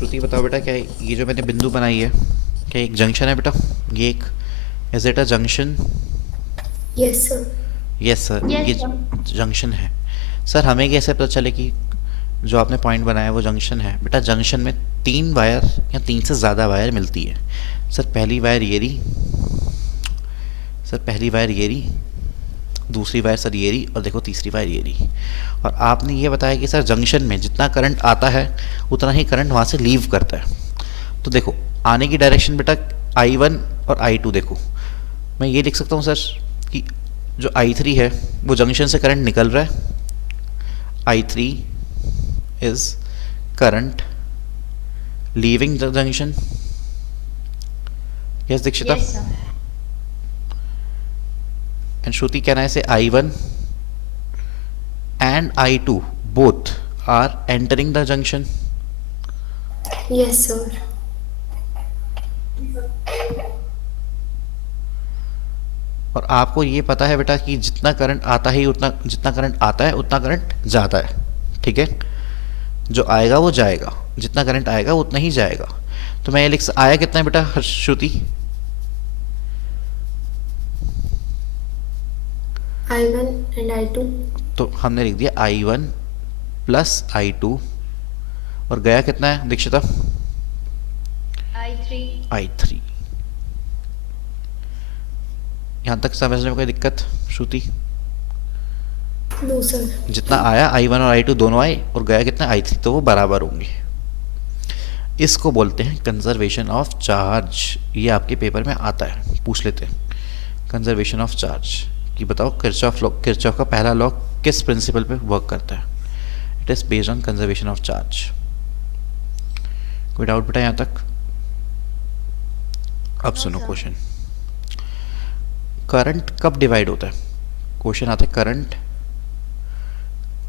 श्रुति बताओ बेटा, क्या ये जो मैंने बिंदु बनाई है, क्या एक जंक्शन है बेटा? ये एक, is it a junction? Yes sir. Yes sir, ये यस सर। जंक्शन है। सर हमें कैसे पता चले कि जो आपने पॉइंट बनाया वो जंक्शन है? बेटा जंक्शन में तीन वायर या तीन से ज़्यादा वायर मिलती है। सर पहली वायर ये रही, सर पहली वायर ये रही, दूसरी वायर सर ये रही, और देखो तीसरी वायर ये रही। और आपने ये बताया कि सर जंक्शन में जितना करंट आता है उतना ही करंट वहाँ से लीव करता है। तो देखो आने की डायरेक्शन बेटा I1 और I2, देखो मैं ये लिख सकता हूँ सर कि जो I3 है वो जंक्शन से करंट निकल रहा है, I3 is current leaving the junction. Yes Dikshita? Yes sir. And Shruti, can I से I1 and I2 both are entering the junction? Yes sir. और आपको ये पता है बेटा कि जितना करंट आता है उतना, जितना करंट आता है उतना करंट जाता है, ठीक है? जो आएगा वो जाएगा, जितना करंट आएगा उतना ही जाएगा। तो मैं ये लिख आया कितना है बेटा श्रुति? I1 and I2। तो हमने लिख दिया I1 प्लस I2, और गया कितना है दीक्षिता? I3। I3। यहाँ तक समझने में कोई दिक्कत श्रुति? No sir. जितना आया I1 और I2 दोनों आए, और गया कितना I3, तो वो बराबर होंगे। इसको बोलते हैं कंजर्वेशन ऑफ चार्ज। ये आपके पेपर में आता है, पूछ लेते हैं कंजर्वेशन ऑफ चार्ज कि बताओ किरचॉफ का पहला लॉ किस प्रिंसिपल पे वर्क करता है? It is based on conservation of charge. कोई डाउट बेटा यहाँ तक? अब नो सुनो सर। क्वेश्चन। करंट कब डिवाइड होता है? क्वेश्चन आता है करंट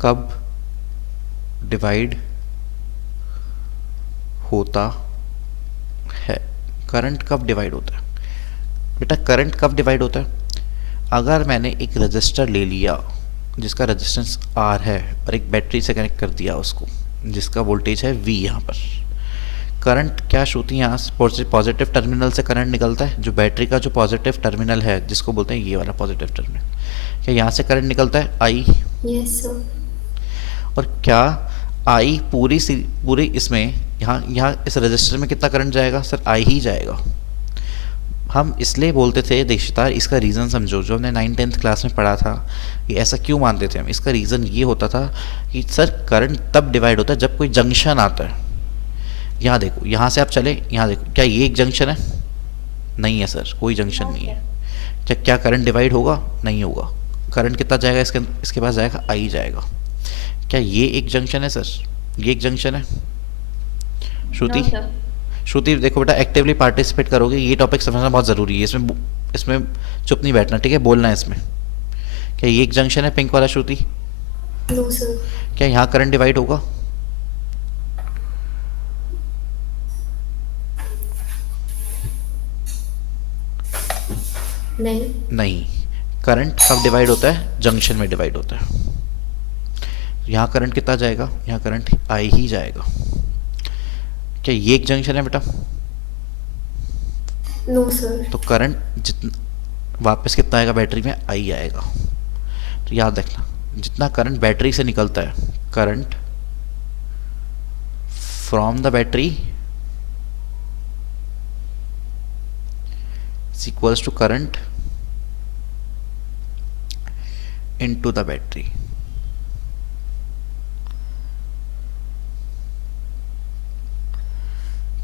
कब डिवाइड होता है? करंट कब डिवाइड होता है बेटा? करंट कब डिवाइड होता है? अगर मैंने एक रजिस्टर ले लिया जिसका रेजिस्टेंस R है और एक बैटरी से कनेक्ट कर दिया उसको, जिसका वोल्टेज है V, यहाँ पर करंट क्या श्रुति, यहाँ पॉजिटिव टर्मिनल से करंट निकलता है। जो बैटरी का जो पॉजिटिव टर्मिनल है, जिसको बोलते हैं ये वाला पॉजिटिव टर्मिनल, क्या यहाँ से करंट निकलता है I? Yes sir. और क्या I पूरी इसमें यहाँ यहाँ इस रजिस्टर में कितना करंट जाएगा? सर I ही जाएगा। हम इसलिए बोलते थे दीक्षिता, इसका रीज़न समझो, जो हमने 9th-10th क्लास में पढ़ा था, कि ऐसा क्यों मानते थे हम। इसका रीज़न ये होता था कि सर करंट तब डिवाइड होता है जब कोई जंक्शन आता है। यहाँ देखो, यहाँ से आप चले, यहाँ देखो, क्या ये एक जंक्शन है? नहीं है सर, कोई जंक्शन नहीं है। क्या करंट डिवाइड होगा? नहीं होगा। करंट कितना जाएगा इसके पास? जाएगा I जाएगा। क्या ये एक जंक्शन है सर? ये एक जंक्शन है श्रुति? No sir. श्रुति देखो बेटा, एक्टिवली पार्टिसिपेट करोगे, ये टॉपिक समझना बहुत ज़रूरी है। इसमें इसमें चुप नहीं बैठना, ठीक है? बोलना है इसमें। क्या ये एक जंक्शन है पिंक वाला श्रुति? No sir. क्या यहाँ करंट डिवाइड होगा? नहीं। नहीं। करंट कब डिवाइड होता है? जंक्शन में डिवाइड होता है। यहाँ करंट कितना जाएगा? यहाँ करंट I ही जाएगा। क्या ये एक जंक्शन है बेटा? No sir. तो करंट जितना वापस कितना आएगा बैटरी में? I आएगा। तो याद रखना, जितना करंट बैटरी से निकलता है, current from the battery is equals to current into the battery।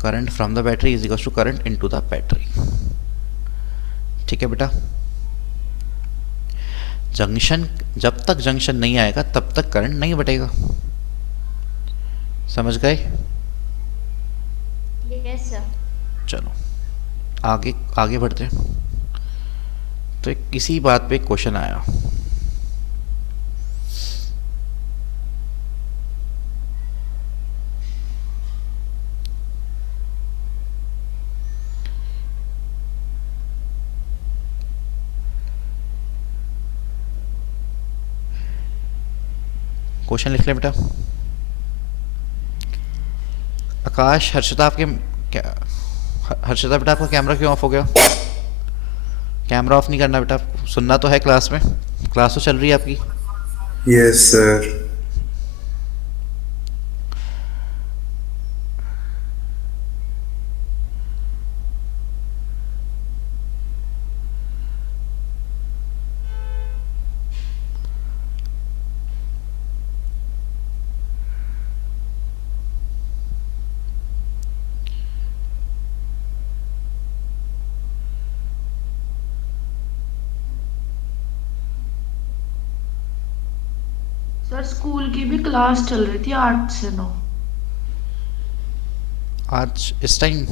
Current from the battery is equals to current into the battery. ठीक है बेटा? जंक्शन, जब तक जंक्शन नहीं आएगा तब तक करंट नहीं बटेगा। समझ गए? Yes sir. चलो आगे आगे बढ़ते हैं। तो किसी बात पे क्वेश्चन आया, क्वेश्चन लिख ले बेटा। A आकाश, हर्षिता आपके क्या, हर्षिता बेटा आपका कैमरा क्यों ऑफ हो गया? कैमरा ऑफ नहीं करना बेटा, आपको सुनना तो है क्लास में, क्लास तो चल रही है आपकी। Yes sir. सर स्कूल की भी क्लास चल रही थी 8 से 9। आज इस टाइम?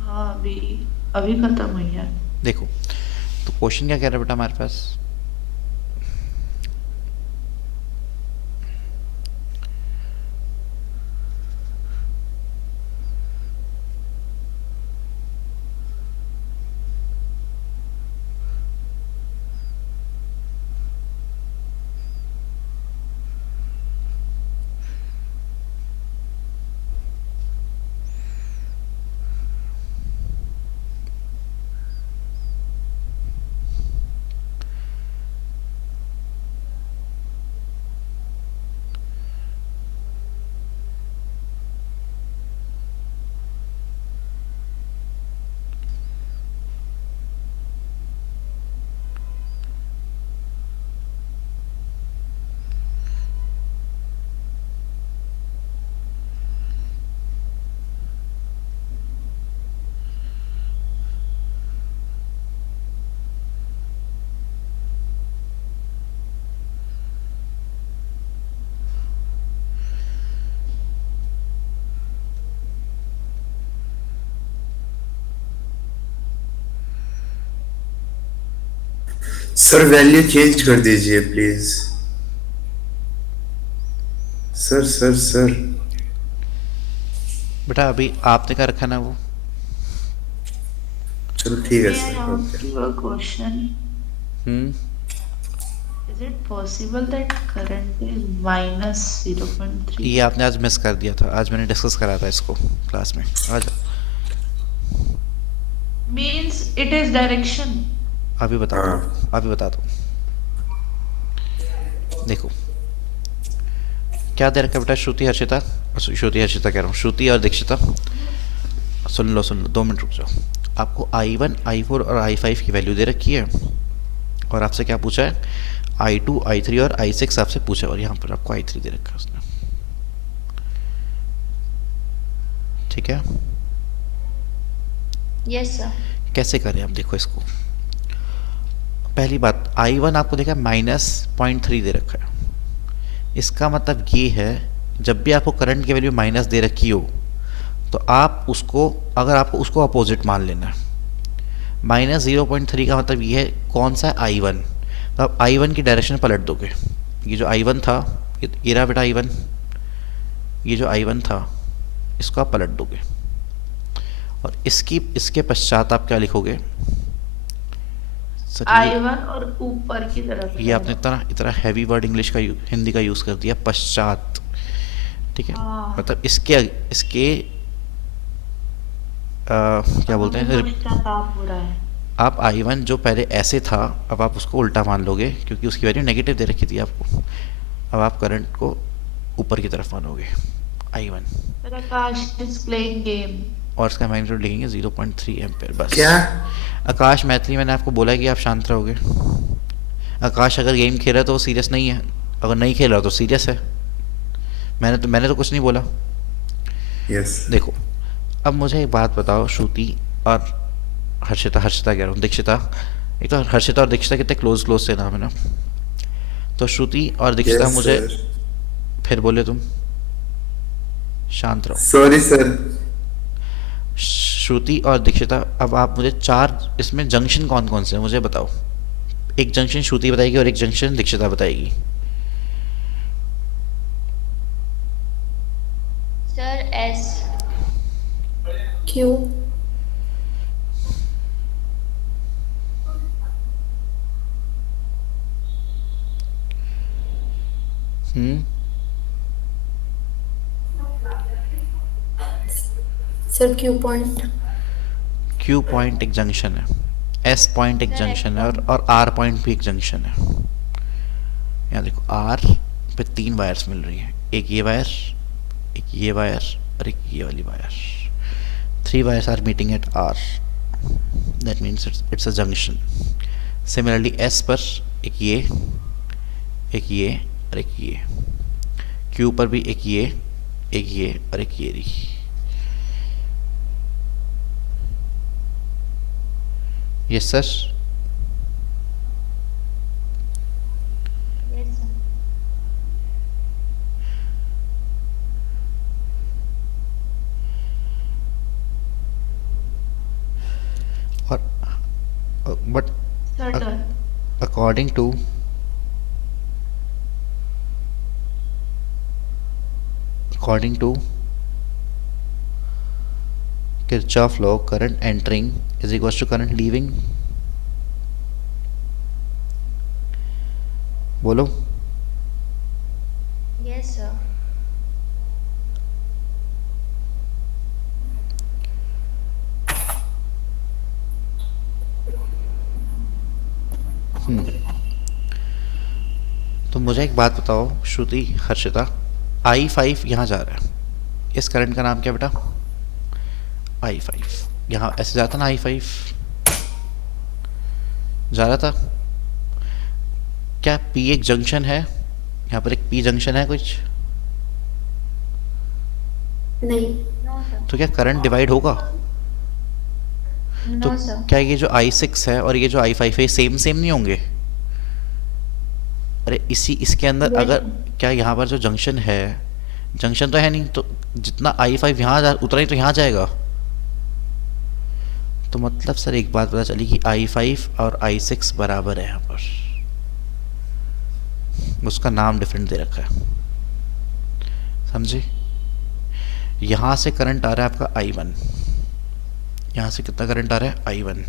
हाँ अभी अभी खत्म हुई है। देखो, तो क्वेश्चन क्या कह रहा है बेटा हमारे पास? सर वैल्यू चेंज कर दीजिए प्लीज। Sir sir sir. बेटा अभी आपने क्या रखा ना वो? चलो ठीक है may I sir, okay. Ask you a question? Hmm. Is it possible that current is -0.3? ये आपने आज मिस कर दिया था, आज मैंने डिस्कस करा था इसको क्लास में। आज मींस इट इज डायरेक्शन। अभी बताता हूँ हाँ आपको, अभी बताता हूँ। देखो क्या दे रखा है बेटा, श्रुति हर्षिता, श्रुति हर्षिता कह रहा हूँ, श्रुति और दीक्षिता। सुन लो 2 मिनट रुक जाओ। आपको I1, I4 और I5 की वैल्यू दे रखी है, और आपसे क्या पूछा है? I2, I3 और I6 आपसे पूछा है, और यहाँ पर आपको I3 दे रखा है उसने। ठीक है, यस सर। कैसे करें आप? देखो इसको, पहली बात I1 आपको देखा -0.3 दे रखा है। इसका मतलब ये है, जब भी आपको करंट की वैल्यू माइनस दे रखी हो, तो आप उसको, अगर आपको उसको अपोजिट मान लेना है। -0.3 का मतलब ये है कौन सा है? I1। तो आप I1 की डायरेक्शन पलट दोगे। ये जो I1 था, ये रहा बेटा I1, ये जो I1 था इसको आप पलट दोगे, और इसके पश्चात आप क्या लिखोगे? सर I1 और ऊपर की तरफ ये आपने जाएगा। इतना इतना हैवी वर्ड इंग्लिश का हिंदी का यूज़ कर दिया, पश्चात। ठीक है, हाँ मतलब इसके इसके क्या अब बोलते हमें हैं, पश्चाताप हो रहा है। आप I1 जो पहले ऐसे था, अब आप उसको उल्टा मान लोगे, क्योंकि उसकी वैल्यू नेगेटिव दे रखी थी आपको। अब आप करंट को ऊपर की तरफ मानोगे, I1, sir Akash is playing game. और इसका मैग्नीट्यूड लिखेंगे 0.3 एम्पेयर बस। क्या? आकाश, मैथिली मैंने आपको बोला है कि आप शांत रहोगे। आकाश अगर गेम खेल रहा है तो वो सीरियस नहीं है, अगर नहीं खेल रहा तो सीरियस है। मैंने तो कुछ नहीं बोला। यस। देखो, अब मुझे एक बात बताओ, श्रुति और हर्षिता कह रहा हूँ, दीक्षिता। एक तो हर्षिता और दीक्षिता कितने क्लोज क्लोज से नाम है ना। तो श्रुति और दीक्षिता, यस मुझे सर। फिर बोले तुम, शांत रहो। Sorry sir. श्रुति और दीक्षिता, अब आप मुझे 4 इसमें जंक्शन कौन कौन से हैं मुझे बताओ। एक जंक्शन श्रुति बताएगी और एक जंक्शन दीक्षिता बताएगी। Sir S. Q. Sir Q point. Q point एक जंक्शन है, एस पॉइंट एक सर, जंक्शन है, और आर पॉइंट भी एक जंक्शन है। यहाँ देखो आर पे 3 वायर्स मिल रही हैं, एक ये वायर, एक ये वायर और एक ये वाली wire. 3 wires are meeting at R. That means it's a junction. Similarly S पर एक ये और एक ये। Q पर भी एक ये और एक ये रही। Yes sir. Yes sir. और but sir done. according to Kirchhoff law, current entering is equals to current leaving. बोलो। Yes sir. तो मुझे एक बात बताओ श्रुति, हर्षिता, I5 यहाँ जा रहा है, इस करंट का नाम क्या बेटा? I5। यहाँ ऐसे जाता ना, I5 जा रहा था। क्या P एक जंक्शन है? यहाँ पर एक P जंक्शन है कुछ? नहीं। No sir. तो क्या करंट डिवाइड होगा? तो नो सर। क्या ये जो I6 है और ये जो I5 है सेम नहीं होंगे? अरे इसके अंदर अगर क्या यहाँ पर जो जंक्शन है, जंक्शन तो है नहीं, तो जितना I5 यहाँ उतना ही तो यहाँ जाएगा। तो मतलब सर एक बात पता चली कि I5 और I6 बराबर है यहाँ पर, उसका नाम डिफरेंट दे रखा है, समझे? यहाँ से करंट आ रहा है आपका I1, यहाँ से कितना करंट आ रहा है? I1।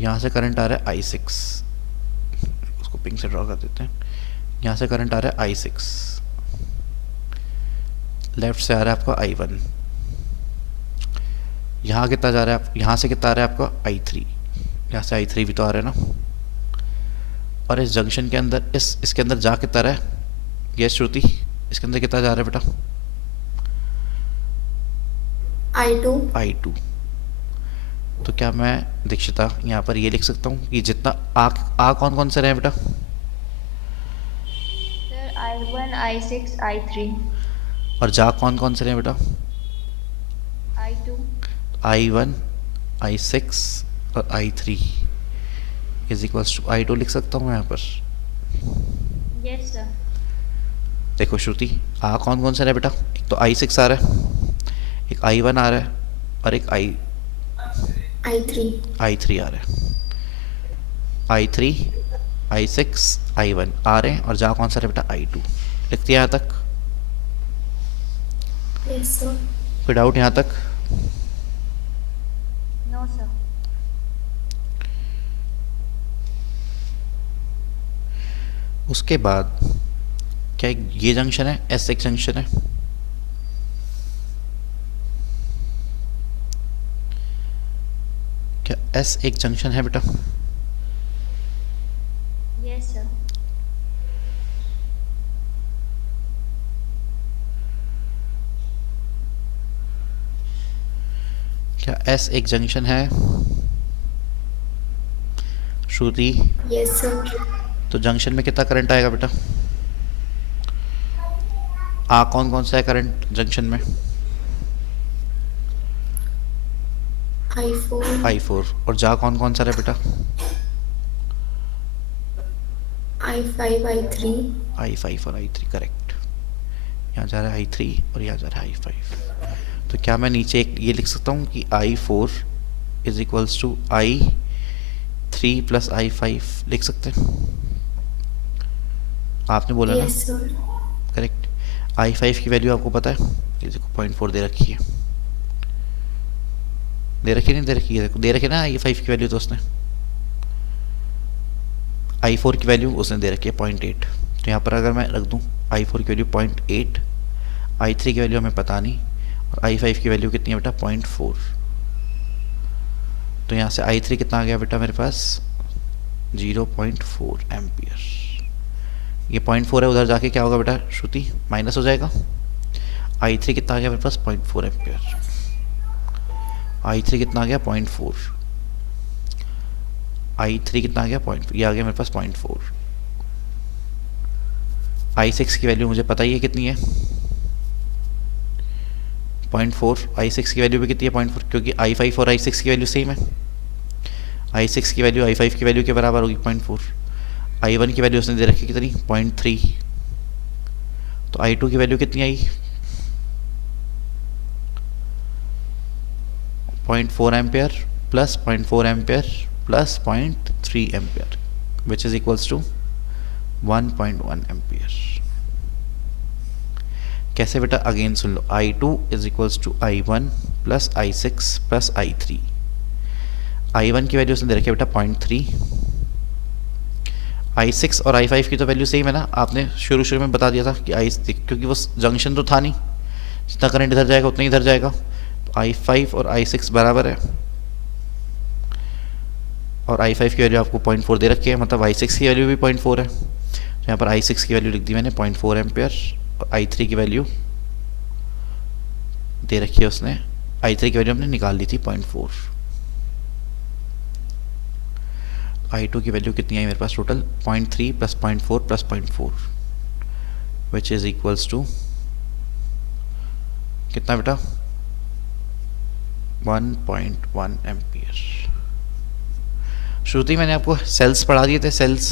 यहाँ से करंट आ रहा है I6, उसको पिंक से ड्रॉ कर देते हैं। यहाँ से करंट आ रहा है I6, लेफ्ट से आ रहा है आपका I1। यहाँ कितना जा रहा है? यहाँ से कितना आ रहा है आपका I3, यहाँ से I3 भी तो आ रहा है ना। और इस जंक्शन के अंदर इसके अंदर जा कितना रहा है? ये श्रुति, इसके अंदर कितना जा रहा है बेटा? I2। तो क्या मैं दीक्षिता यहाँ पर ये लिख सकता हूँ कि जितना आ कौन से रहे हैं बेटा? Sir I1, I6, I3। और जा कौन से रहे हैं बेटा? I2। I1, I6 और I3 is equals to I2 लिख सकता हूँ यहाँ पर। Yes sir. देखो श्रुति, आ कौन से रहे बेटा? एक तो I6 आ रहा है, एक I1 आ रहा है और एक I3 आ रहा है। I3, I6, I1 आ रहे हैं और जा कौन सा रहा है बेटा? I2। लिख दिया यहाँ तक? Yes sir. कोई डाउट यहाँ तक? No sir. उसके बाद क्या ये जंक्शन है, S एक जंक्शन है। क्या S एक जंक्शन है बेटा? Yes sir. क्या S एक जंक्शन है श्रुति? Yes sir. तो जंक्शन में कितना करंट आएगा बेटा? आ कौन सा है करंट जंक्शन में? I4। और जा कौन सा है बेटा? I5 और I3, करेक्ट। यहाँ जा रहा है I3 और यहाँ जा रहा है I5। तो क्या मैं नीचे एक ये लिख सकता हूँ कि I4 is equals to I3 plus I5 लिख सकते हैं? आपने बोला ना, यस सर। करेक्ट। I5 की वैल्यू आपको पता है, ये देखो 0.4 दे रखी है, दे रखी नहीं दे रखी है? देखो दे रखी है ना I5 की वैल्यू, तो उसने I4 की वैल्यू उसने दे रखी है 0.8। तो यहाँ पर अगर मैं रख दूँ I4 की वैल्यू 0.8, I3 की वैल्यू हमें पता नहीं, और I5 की वैल्यू कितनी है बेटा 0.4। तो यहाँ से I3 कितना आ गया बेटा मेरे पास 0.4 एम्पियर। ये 0.4 है, उधर जाके क्या होगा बेटा श्रुति माइनस हो जाएगा। I3 कितना आ गया मेरे पास 0.4 एम्पियर। I3 कितना आ गया 0.4। I3 कितना आ गया 0.4, ये आ गया मेरे पास 0.4। I6 की वैल्यू मुझे पता ही है कितनी है 0.4। I6 की वैल्यू भी कितनी है 0.4, क्योंकि I5 और I6 की वैल्यू सेम है। I6 की वैल्यू I5 की वैल्यू के बराबर होगी 0.4। I1 की वैल्यू उसने दे रखी कितनी 0.3। तो I2 की वैल्यू कितनी आई 0.4 ampere plus 0.4 ampere plus 0.3 ampere which is equals to 1.1 ampere. कैसे बेटा अगेन सुन लो, I2 is equals to I1 plus I6 plus I3। I1 की वैल्यू उसने दे रखी है बेटा 0.3। I6 और I5 की तो वैल्यू सेम है ना, आपने शुरू में बता दिया था कि क्योंकि वो जंक्शन तो था नहीं, जितना करंट इधर जाएगा उतना ही इधर जाएगा। तो I5 और I6 बराबर है, और I5 की वैल्यू आपको 0.4 दे रखी है, मतलब I6 की वैल्यू भी 0.4 है। तो यहाँ पर I6 की वैल्यू लिख दी मैंने 0.4 एम्पियर, और I3 की वैल्यू दे रखी है उसने, I3 की वैल्यू हमने निकाल ली थी 0.4। I2 की वैल्यू कितनी आई मेरे पास total 0.3 plus 0.4 plus 0.4 which is equals to कितना बेटा 1.1 एम्पियर। श्रुति मैंने आपको सेल्स पढ़ा दिए थे, cells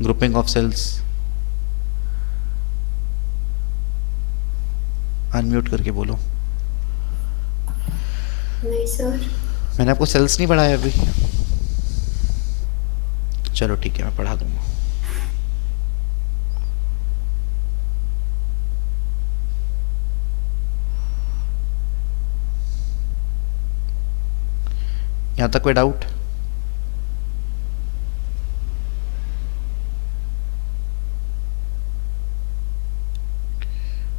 grouping of cells. Unmute करके बोलो। नहीं सर। मैंने आपको सेल्स नहीं पढ़ाया अभी। चलो ठीक है, मैं पढ़ा दूंगा। यहां तक कोई डाउट?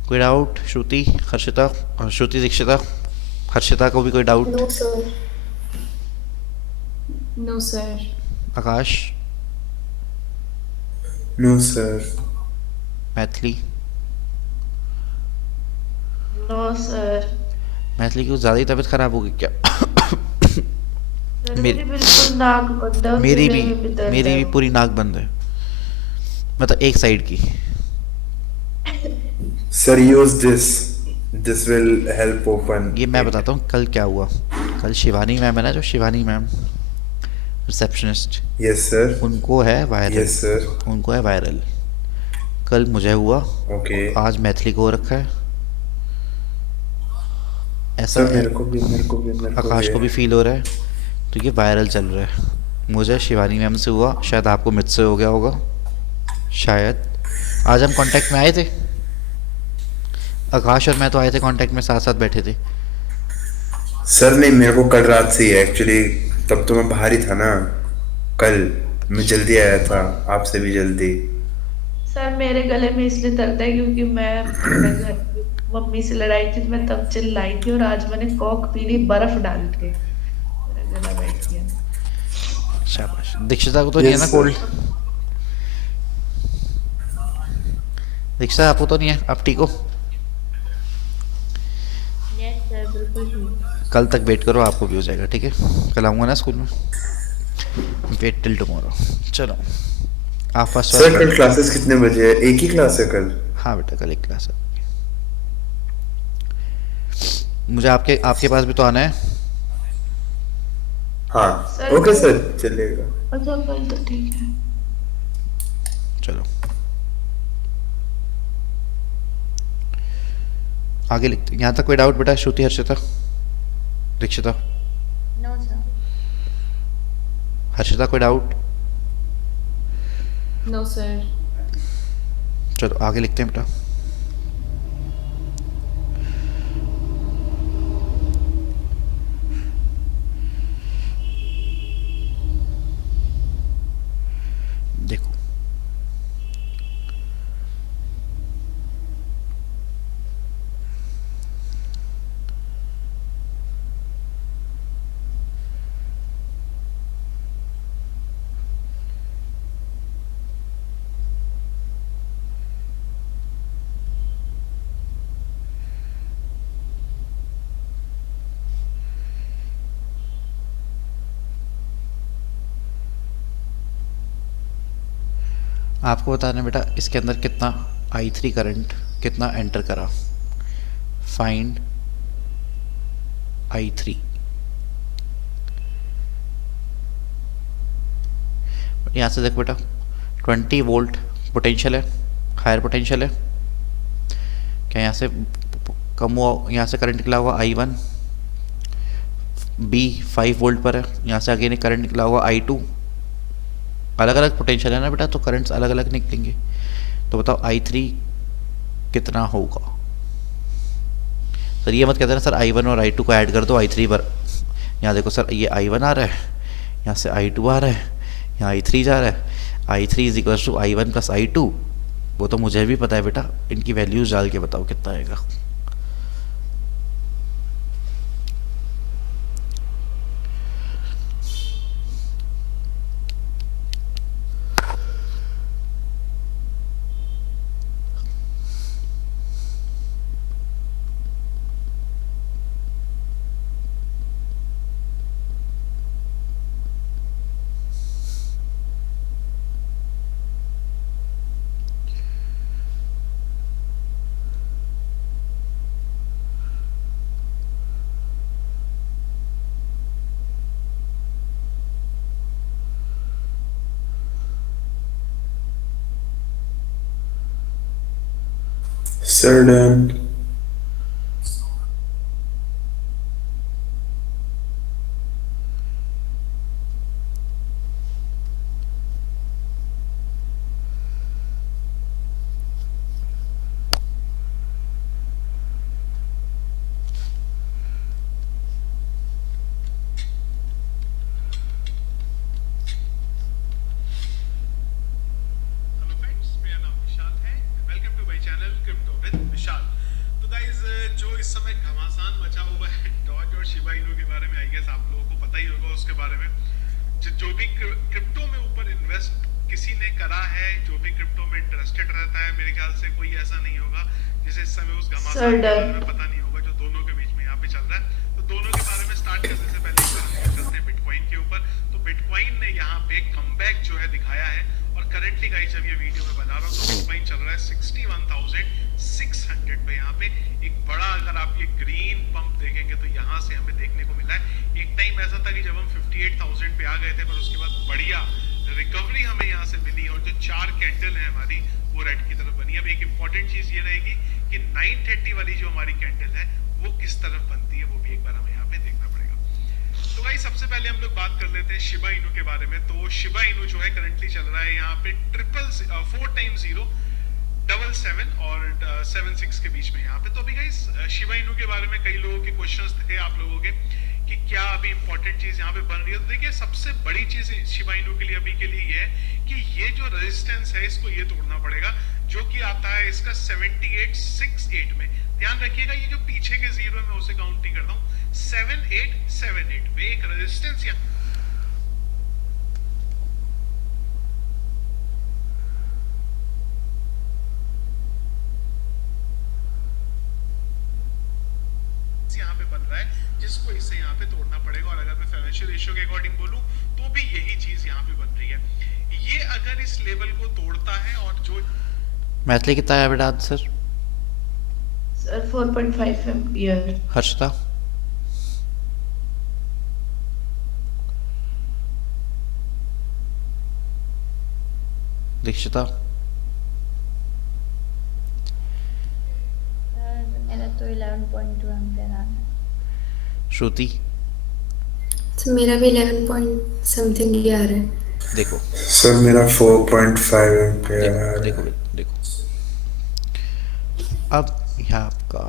कोई डाउट? श्रुति, हर्षिता, श्रुति दीक्षिता, हर्षिता को भी कोई doubt? No sir. No sir. Akash, no sir. Maithili, no sir. Maithili की कुछ ज़्यादा ही तबीयत खराब होगी क्या? सर मेरी- मेरी बिल्कुल नाक बंद है, मेरी गले भी में दर्द मेरी है। भी पूरी नाक बंद है, मतलब एक साइड की। Sir use this, this will help open. ये मैं बताता हूँ कल क्या हुआ। कल शिवानी मैम है ना, जो Shivani ma'am receptionist, yes sir. उनको है वायरल। Yes sir. उनको है वायरल। कल मुझे हुआ, ओके आज मैथिली को हो रखा है। ऐसा सर मेरे को भी आकाश को भी फील हो रहा है। तो ये वायरल चल रहा है। मुझे शिवानी मैम से हुआ, शायद आपको मुझसे हो गया होगा शायद। आज हम कांटेक्ट में आए थे, आकाश और मैं तो आए थे कांटेक्ट में, साथ साथ बैठे थे। सर नहीं, मेरे को कल रात से ही एक्चुअली, तब तो मैं बाहर ही था ना। कल मैं जल्दी आया था, आपसे भी जल्दी। सर मेरे गले में इसलिए दर्द है क्योंकि मैं घर पे मम्मी से लड़ाई थी, तो मैं तब चिल्लाई थी, और आज मैंने कोक पी ली बर्फ डाल के, मेरा गला बैठ गया। शाबाश। दीक्षिता को तो नहीं है ना Yes, कोल्ड? sir. दीक्षिता आपको तो नहीं है, आप ठीक हो? यस सर, बिल्कुल ठीक। कल तक वेट करो, आपको भी हो जाएगा, ठीक है? कल आऊँगा ना स्कूल में। Wait till tomorrow. चलो आप फर्स्ट सर कल क्लासेस कितने बजे है? एक ही क्लास है कल? हाँ बेटा, कल एक क्लास है। मुझे आपके आपके पास भी तो आना है। हाँ सर, ओके सर, चलेगा। अच्छा कल तो ठीक है। चलो आगे लिखते हैं। यहाँ तक कोई डाउट बेटा? श्रुति, हर्षिता, दीक्षिता, नो सर। हर्षिता कोई डाउट? No sir. चलो आगे लिखते हैं बेटा। देखो आपको बताना है बेटा इसके अंदर कितना I3 करंट कितना एंटर करा। Find I3। यहाँ से देख बेटा 20 वोल्ट पोटेंशियल है, हायर पोटेंशियल है। क्या यहाँ से कम हुआ, यहाँ से करंट निकला हुआ I1, B 5 वोल्ट पर है, यहाँ से अगेन करंट निकला हुआ I2। अलग अलग पोटेंशियल है ना बेटा, तो करंट्स अलग अलग निकलेंगे। तो बताओ I3 कितना होगा। सर ये मत कहते ना सर I1 और I2 को ऐड कर दो I3 पर। यहाँ देखो सर ये I1 आ रहा है, यहाँ से I2 आ रहा है, यहाँ I3 जा रहा है। I3 is equal to I1 plus I2। वो तो मुझे भी पता है बेटा, इनकी वैल्यूज डाल के बताओ कितना आएगा। Sir done. हेलो फ्रेंड्स, मेरा नाम विशाल है। Welcome to my channel crypto with Vishal. तो गाइस जो इस समय घमासान मचा हुआ है डॉज और शिबा इनू के बारे में, आई गेस आप लोगों को पता ही होगा उसके बारे में। जो भी क्रिप्टो में ऊपर इन्वेस्ट किसी ने करा है, जो भी क्रिप्टो में इंटरेस्टेड रहता है, मेरे ख्याल से कोई ऐसा नहीं होगा जिसे इस समय उस घमासान के बारे में पता नहीं होगा जो दोनों के बीच में यहाँ पे चल रहा है। तो दोनों के बारे में स्टार्ट करने से पहले चलते हैं बिटकॉइन के ऊपर। तो बिटकॉइन ने यहाँ पे कमबैक जो है दिखाया है, और करंटली गाइस जब ये वीडियो में बना रहा हूँ तो बिटकॉइन चल रहा है 61,600 पे। यहाँ पे एक बड़ा, अगर आप ये ग्रीन पंप देखेंगे तो यहाँ से हमें देखने को मिला है। एक टाइम ऐसा था कि जब हम 58,000 पे आ गए थे, पर उसके बाद बढ़िया रिकवरी हमें यहाँ से मिली, और जो 4 कैंडल है हमारी वो रेड की तरफ बनी। अब एक इंपॉर्टेंट चीज ये रहेगी कि 930 वाली जो हमारी कैंडल है वो किस तरफ बनती है, वो भी एक बार हमें यहाँ पे देखना पड़ेगा। तो भाई सबसे पहले हम लोग बात कर लेते हैं शिबा इनू के बारे में। तो शिबा इनू जो है करंटली चल रहा है यहाँ पे 4 टाइम्स 0 77 और 76 के बीच में यहाँ पे। तो अभी गाइस शिबा इनू के बारे में कई लोगों के क्वेश्चंस थे आप लोगों के कि क्या अभी इंपॉर्टेंट चीज यहाँ पे बन रही है। तो देखिए सबसे बड़ी चीज शिबा इनू के लिए अभी के लिए ये है कि ये जो रेजिस्टेंस है इसको ये तोड़ना पड़ेगा, जो कि आता है इसका 7868 में। ध्यान रखिएगा ये जो पीछे के जीरो है मैं उसे काउंट नहीं करता हूँ, 7878 पे एक रेजिस्टेंस यहाँ पे बन रहा है, जिसको इससे यहाँ पे तोड़ना पड़ेगा। और अगर मैं फाइनेंशियल रेशियो के अकॉर्डिंग बोलूं तो भी यही चीज यहाँ पे बन रही है। ये अगर इस लेवल को तोड़ता है, और जो मैथली कितना है बेटा answer? Sir 4.5 ampere. Harshita? Dikshita? मेरा तो 11.2 एम्पियर आ रहा है। श्रुति? तो मेरा भी 11 पॉइंट समथिंग ही आ रहा है। देखो सर मेरा 4.5 एम्पियर आ रहा देखो है। देखो देखो अब यहाँ आपका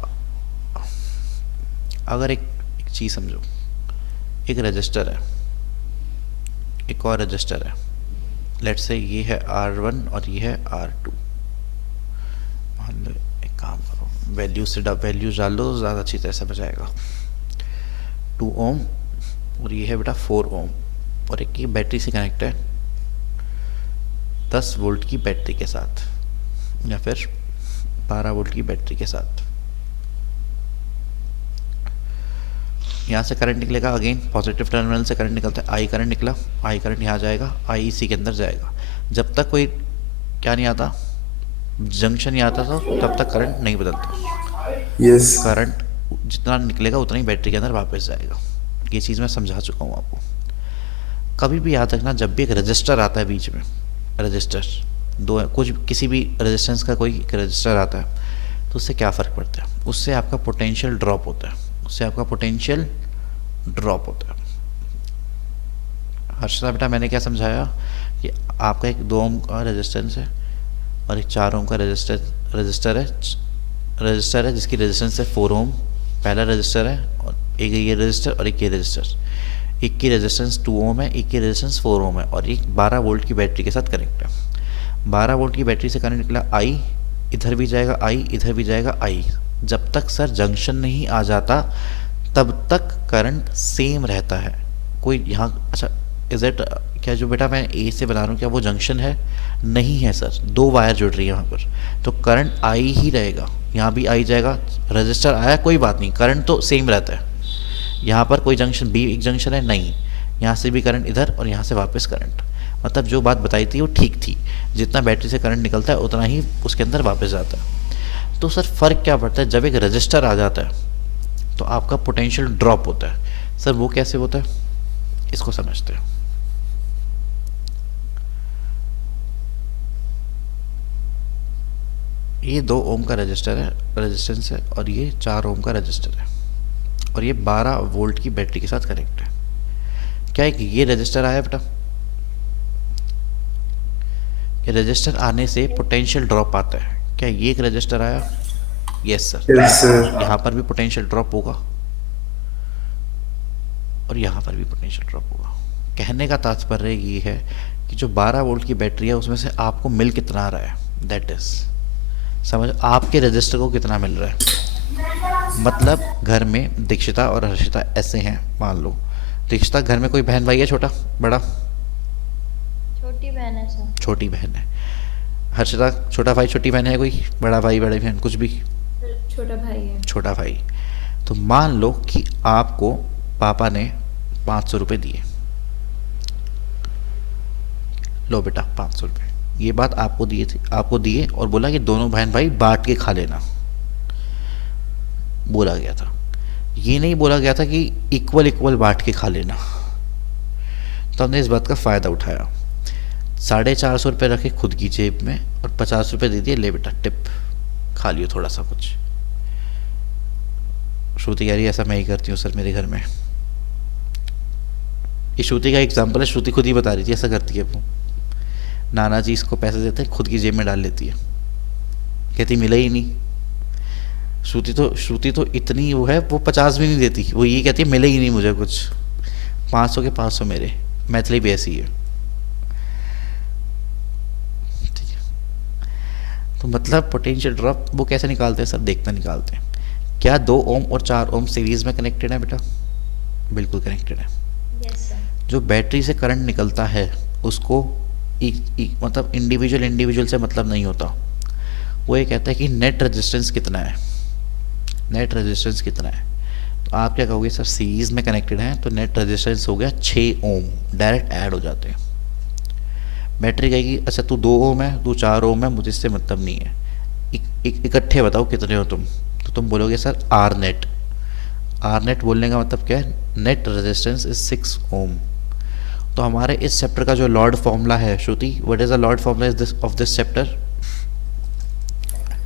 अगर एक चीज़ समझो, एक रजिस्टर है, एक और रजिस्टर है, लेट्स से ये है R1 और ये है R2। मान लो एक काम करो, वैल्यूज डाल दो, ज़्यादा अच्छी तरह समझ आएगा। 2 ओम और ये है बेटा 4 ओम, और एक ये बैटरी से कनेक्ट है 10 वोल्ट की बैटरी के साथ, या फिर 12 वोल्ट की बैटरी के साथ। यहाँ से करंट निकलेगा, अगेन पॉजिटिव टर्मिनल से करंट निकलता है, आई करंट निकला, आई करंट यहाँ जाएगा, आई इसी के अंदर जाएगा। जब तक कोई क्या नहीं आता, जंक्शन नहीं आता तो तब तक करंट नहीं बदलता। यस करंट जितना निकलेगा उतना ही बैटरी के अंदर वापस जाएगा। ये चीज़ मैं समझा चुका हूँ आपको। कभी भी याद रखना, जब भी एक रजिस्टर आता है बीच में, रजिस्टर दो कुछ किसी भी रेजिस्टेंस का कोई एक रजिस्टर आता है, तो उससे क्या फ़र्क पड़ता है, उससे आपका पोटेंशियल ड्रॉप होता है, उससे आपका पोटेंशियल ड्रॉप होता है। हर्षदा बेटा मैंने क्या समझाया कि आपका एक 2 ओम का रेजिस्टेंस है और एक 4 ओम का रजिस्टर है जिसकी रेजिस्टेंस है 4 ओम, पहला रजिस्टर है, और एक ये रजिस्टर और एक ये रजिस्टर। एक की रेजिस्टेंस 2 ओम है, एक की रेजिस्टेंस 4 ओम है, और एक 12 वोल्ट की बैटरी के साथ कनेक्ट है। 12 वोल्ट की बैटरी से करंट निकला आई, इधर भी जाएगा आई, इधर भी जाएगा आई। जब तक सर जंक्शन नहीं आ जाता तब तक करंट सेम रहता है। कोई यहाँ अच्छा इज इट, क्या जो बेटा मैं ए से बना रहा हूँ क्या वो जंक्शन है? नहीं है सर, 2 वायर जुड़ रही है यहाँ पर, तो करंट आई ही रहेगा। यहाँ भी आई जाएगा, रजिस्टर आया कोई बात नहीं, करंट तो सेम रहता है। यहाँ पर कोई जंक्शन बी एक जंक्शन है नहीं, यहाँ से भी करंट इधर और यहाँ से वापस करंट। मतलब जो बात बताई थी वो ठीक थी, जितना बैटरी से करंट निकलता है उतना ही उसके अंदर वापस जाता है। तो सर फ़र्क क्या पड़ता है, जब एक रजिस्टर आ जाता है तो आपका पोटेंशियल ड्रॉप होता है। सर वो कैसे होता है, इसको समझते हैं। ये 2 ओम का रजिस्टर है, रेजिस्टेंस है, और ये 4 ओम का रजिस्टर है, और ये 12 वोल्ट की बैटरी के साथ कनेक्ट है। क्या है कि ये रजिस्टर आया बेटा, ये रजिस्टर आने से पोटेंशियल ड्रॉप आता है। क्या ये एक रजिस्टर आया? Yes sir. Yes sir. यहाँ पर भी पोटेंशियल ड्रॉप होगा और यहाँ पर भी पोटेंशियल ड्रॉप होगा। कहने का तात्पर्य ये है कि जो 12 वोल्ट की बैटरी है उसमें से आपको मिल कितना आ रहा है, दैट इज समझ, आपके रजिस्टर को कितना मिल रहा है। मतलब घर में दीक्षिता और हर्षिता ऐसे हैं, मान लो दीक्षिता घर में कोई बहन भाई है, छोटा बड़ा? छोटी बहन है सर। छोटी बहन है। हर्षिता छोटा भाई छोटी बहन है, कोई बड़ा भाई बड़ी बहन कुछ भी? छोटा भाई है। छोटा भाई। तो मान लो कि आपको पापा ने 500 रुपये दिए, लो बेटा 500 रुपये, ये बात आपको दिए थे, आपको दिए और बोला कि दोनों बहन भाई बांट के खा लेना, बोला गया था। ये नहीं बोला गया था कि इक्वल इक्वल बांट के खा लेना। तो हमने इस बात का फ़ायदा उठाया, 450 रुपये रखे खुद की जेब में और 50 रुपये दे दिए, ले बेटा टिप, खा लियो थोड़ा सा कुछ। श्रुति कह रही है ऐसा मैं ही करती हूँ सर मेरे घर में। ये श्रुति का एग्जाम्पल है, श्रुति खुद ही बता रही थी ऐसा करती है वो। नाना जी इसको पैसे देते हैं, खुद की जेब में डाल लेती है, कहती मिला ही नहीं। श्रुति तो इतनी वो है, वो 50 भी नहीं देती, वो ये कहती है मिले ही नहीं मुझे कुछ, 500 के 500 मेरे। मैथिली भी ऐसी है, ठीक है। तो मतलब पोटेंशियल ड्रॉप वो कैसे निकालते हैं सर, देखते निकालते हैं। क्या 2 ओम और 4 ओम सीरीज में कनेक्टेड है बेटा? बिल्कुल कनेक्टेड है। Yes sir. जो बैटरी से करंट निकलता है उसको मतलब इंडिविजुअल से मतलब नहीं होता। वो ये कहता है कि नेट रेजिस्टेंस कितना है, नेट रेजिस्टेंस कितना है। तो आप क्या कहोगे सर, सीरीज में कनेक्टेड है तो नेट रेजिस्टेंस हो गया 6 ओम, डायरेक्ट ऐड हो जाते हैं। बैटरी कहेगी अच्छा तू 2 ओम है, तू 4 ओम है, मुझे इससे मतलब नहीं है, इकट्ठे बताओ कितने हो तुम। तो तुम बोलोगे sir R net. R net बोलने का मतलब क्या है, नेट रेजिस्टेंस इज 6 ओम। तो हमारे इस चैप्टर का जो लॉर्ड फॉर्मूला है, Shruti what is the Lord formula is this of this chapter?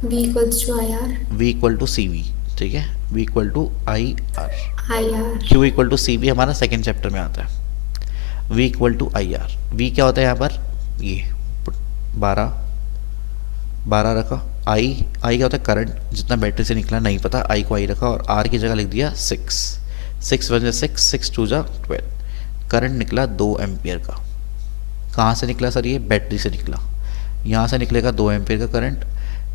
V equals to IR. V equal to C V, ठीक है, V equal to I R. IR. Q equal to C V हमारा second chapter में आता है। V equal to I R. V क्या होता है यहाँ पर, ये 12 रखा। I क्या होता है करंट, जितना बैटरी से निकला नहीं पता, I को I रखा और R की जगह लिख दिया 6। 6 1 6, 6 2 12। करंट निकला 2 एम्पियर का। कहाँ से निकला सर, ये बैटरी से निकला। यहाँ से निकलेगा 2 एम्पियर का करंट,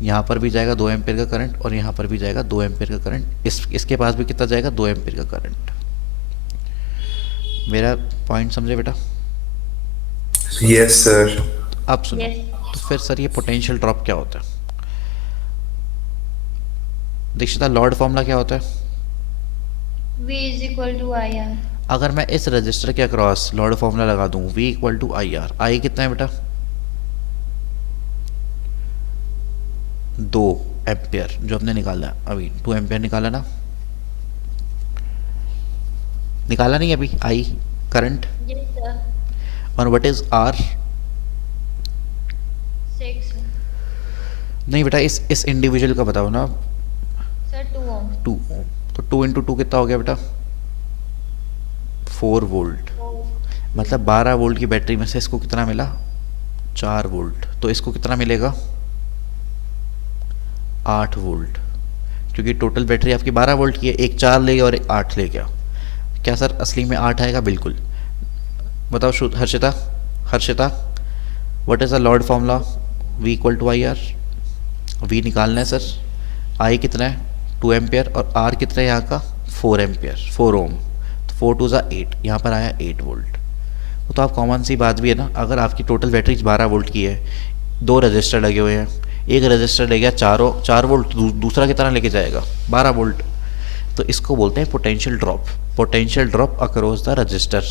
यहाँ पर भी जाएगा 2 एम्पियर का करंट और यहाँ पर भी जाएगा 2 एम्पियर का करंट। इसके पास भी कितना जाएगा, 2 एम्पियर का करंट। मेरा पॉइंट समझे बेटा? Yes sir. अब सुनो, Yes. तो फिर सर ये पोटेंशियल ड्रॉप क्या होता है? दीक्षिता लॉर्ड फॉर्मूला क्या होता है? V is equal to IR. अगर मैं इस रजिस्टर के अक्रॉस लॉर्ड फॉर्मूला लगा दूं, V equal to I R. I कितना है बेटा? 2 एम्पियर जो हमने निकाला अभी, 2 एम्पियर निकाला ना, निकाला नहीं अभी आई करंट, Yes, sir. और व्हाट इज आर? 6. नहीं बेटा, इस इंडिविजुअल का बताओ ना। Sir, 2 ohm. 2 ओम, तो 2 इंटू 2 कितना हो गया बेटा? 4 वोल्ट। मतलब 12 वोल्ट की बैटरी में से इसको कितना मिला? 4 वोल्ट। तो इसको कितना मिलेगा? 8 वोल्ट, क्योंकि टोटल बैटरी आपकी 12 वोल्ट की है, एक 4 ले गया और एक 8 ले गया। क्या सर असली में 8 आएगा? बिल्कुल। बताओ Harshita, Harshita what is the Lord formula? V equal to I R. V निकालना है सर, I कितना है? 2 एम्पियर, और R कितना है यहाँ का? 4 एम्पियर, 4 ओम। तो 4 2 ज़ा 8, यहाँ पर आया 8 वोल्ट। वो तो आप कॉमन सी बात भी है ना, अगर आपकी टोटल बैटरी 12 वोल्ट की है, 2 रजिस्टर लगे हुए हैं, एक रजिस्टर ले गया 4 वोल्ट, दूसरा कितना लेके जाएगा? 12 वोल्ट। तो इसको बोलते हैं potential drop, potential drop across the register.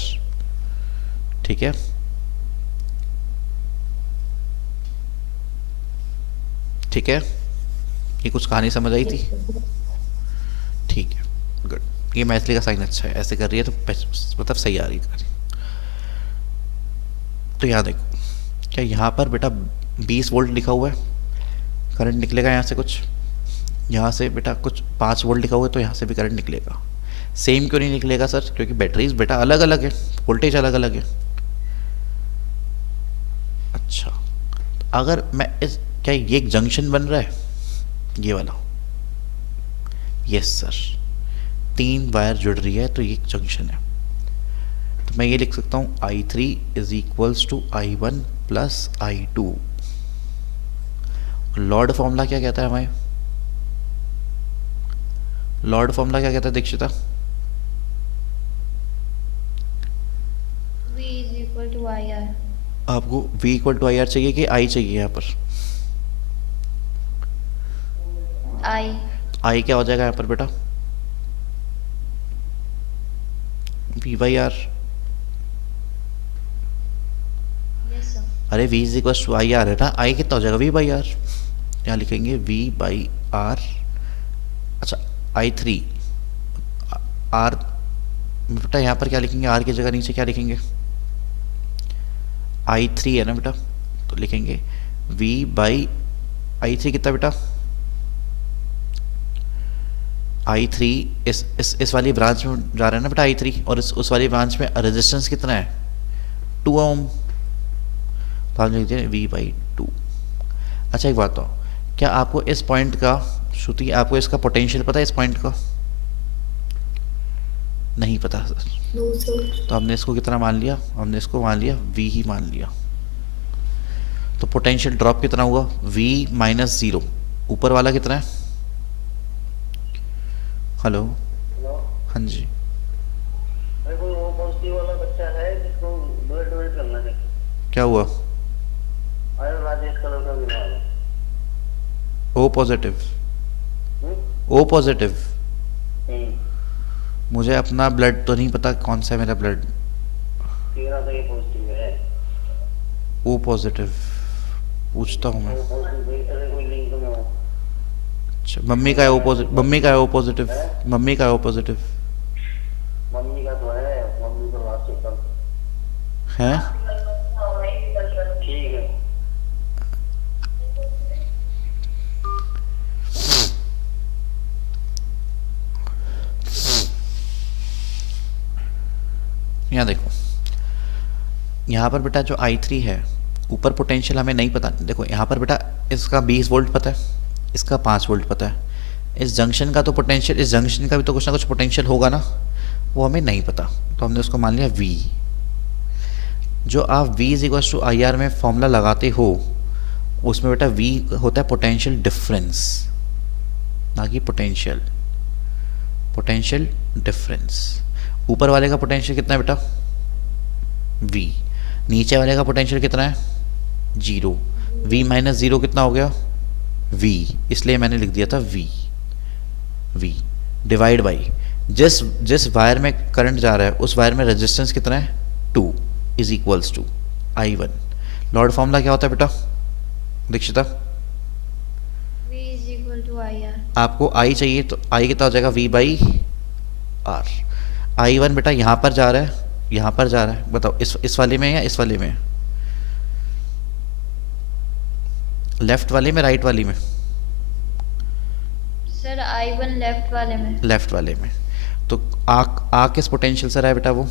ठीक है, ठीक है, ये कुछ कहानी समझ आई थी? ठीक है, गुड। ये मैथिली का साइन अच्छा है, ऐसे कर रही है तो मतलब सही आ रही है। तो यहाँ देखो, क्या यहाँ पर बेटा 20 वोल्ट लिखा हुआ है, करंट निकलेगा यहाँ से कुछ, यहाँ से बेटा कुछ 5 वोल्ट लिखा हुआ है, तो यहाँ से भी करंट निकलेगा। सेम क्यों नहीं निकलेगा सर? क्योंकि बैटरीज बेटा अलग अलग है, वोल्टेज अलग अलग है। अच्छा, अगर मैं इस, क्या ये एक जंक्शन बन रहा है ये वाला? यस सर, 3 वायर जुड़ रही है तो ये एक जंक्शन है। तो मैं ये लिख सकता हूँ I3 is equals to I1 plus I2। Law formula क्या कहता है हमें? लॉर्ड फॉर्मूला क्या कहता है Dikshita? V is equal to IR. आपको V इक्वल टू IR चाहिए कि I चाहिए यहाँ पर? I. I क्या हो जाएगा यहाँ पर बेटा? V by R। Yes, sir. अरे V is equal to IR है ना, I कितना हो जाएगा? V by R। यहाँ लिखेंगे V बाई R। अच्छा, I3 R बेटा, यहाँ पर क्या लिखेंगे? R की जगह नीचे क्या लिखेंगे? I3 है ना बेटा, तो लिखेंगे V बाई I3 कितना बेटा? I3 इस वाली ब्रांच में जा रहा है ना बेटा I3, और उस वाली ब्रांच में रेजिस्टेंस कितना है? 2 ओम। तो आप लिखते हैं V बाई 2। अच्छा एक बात बताओ, क्या आपको इस पॉइंट का, श्रुति आपको इसका पोटेंशियल पता है इस पॉइंट का? नहीं पता सर। No sir. तो हमने इसको कितना मान लिया? हमने इसको मान लिया V ही मान लिया। तो पोटेंशियल ड्रॉप कितना हुआ? V minus 0। ऊपर वाला कितना है? हेलो, हाँ जी, मेरे को वो पॉजिटिव वाला बच्चा है जिसको ब्लड डोनेट करना है। क्या हुआ? आयो राजेश कलर का बीमार है। O positive, O positive. मुझे अपना ब्लड तो नहीं पता कौन सा है मेरा ब्लड। तेरा तो ये पॉजिटिव है। O पॉजिटिव पूछता हूँ मैं। वो पॉजिटिव देख तेरे कोई लिंक में हो। अच्छा, मम्मी का है O पॉजिटिव, मम्मी का है O पॉजिटिव, मम्मी का है O पॉजिटिव मम्मी का तो है, मम्मी को लास्ट कल। है। ठीक है। यहाँ देखो, यहाँ पर बेटा जो I3 है, ऊपर पोटेंशियल हमें नहीं पता। देखो यहाँ पर बेटा इसका 20 वोल्ट पता है, इसका 5 वोल्ट पता है। इस जंक्शन का तो पोटेंशियल, इस जंक्शन का भी तो कुछ ना कुछ पोटेंशियल होगा ना, वो हमें नहीं पता, तो हमने उसको मान लिया V। जो आप V is equal to IR में फॉर्मूला लगाते हो, उसमें बेटा V होता है पोटेंशियल डिफरेंस, ना कि पोटेंशियल, पोटेंशियल डिफरेंस। ऊपर वाले का पोटेंशियल कितना है बेटा? V। नीचे वाले का पोटेंशियल कितना है? 0। V माइनस 0 कितना हो गया? V। इसलिए मैंने लिख दिया था V डिवाइड बाई जिस वायर में करंट जा रहा है उस वायर में रेजिस्टेंस कितना है? 2 is equals to I1। Law formula क्या होता है बेटा दीक्षिता? V आपको आई चाहिए तो आई कितना हो जाएगा v by R. I one बेटा यहाँ पर जा रहा है, यहाँ पर जा रहा है, बताओ इस वाले में या इस वाले में, लेफ्ट वाले में राइट वाली में? सर I1 लेफ्ट वाले में। लेफ्ट वाले में। तो आ किस पोटेंशियल से रहा है बेटा वो?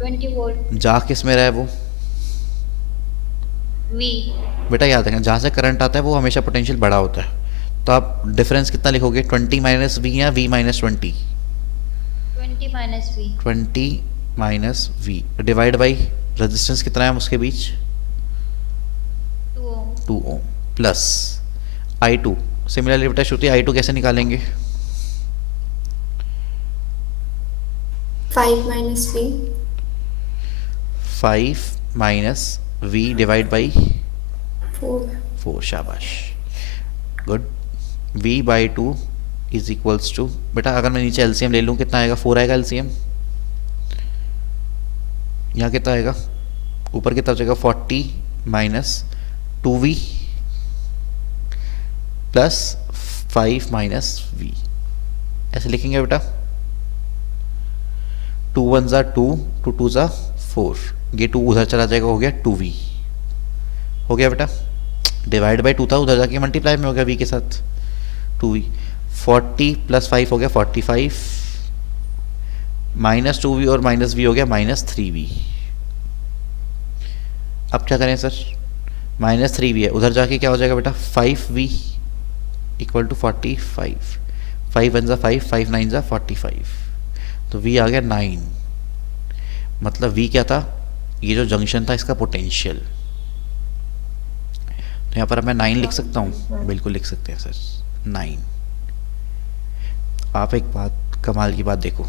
20 वोल्ट। जा किस में रहा है वो? V। बेटा याद रखना, जहाँ से करंट आता है वो हमेशा पोटेंशियल बड़ा होता है। तो आप डिफरेंस कितना लिखोगे, 20 माइनस वी या v minus 20? 20 minus V। 20 minus V divide by resistance कितना है उसके बीच? 2 ओम। 2 ओम प्लस I2। सिमिलरली बेटा श्रुति I2 कैसे निकालेंगे? 5 minus V। 5 minus V divide by 4। शाबाश, good. v by 2 is equals to, बेटा अगर मैं नीचे एलसीएम ले लूँ कितना आएगा? 4 आएगा एलसीएम। यहाँ कितना आएगा? ऊपर कितना हो जाएगा? 40 minus 2v plus 5 minus v, ऐसे लिखेंगे बेटा। 2 1 ज़ा 2, 2 2 ज़ा 4, ये 2 उधर चला जाएगा, हो गया 2v, हो गया बेटा। डिवाइड बाई 2 था, उधर जाके मल्टीप्लाई में हो गया v के साथ, 2v। 40 प्लस 5 हो गया 45, माइनस 2v और माइनस v हो गया माइनस 3v। अब क्या करें सर? माइनस 3v है, उधर जाके क्या हो जाएगा बेटा? 5v equal to 45। 5 1 ज़ा 5, 5 9 ज़ा 45, तो v आ गया 9। मतलब v क्या था? ये जो जंक्शन था इसका पोटेंशियल। तो यहाँ पर अब मैं 9 लिख सकता हूँ, बिल्कुल लिख सकते हैं सर 9। आप एक बात, कमाल की बात देखो,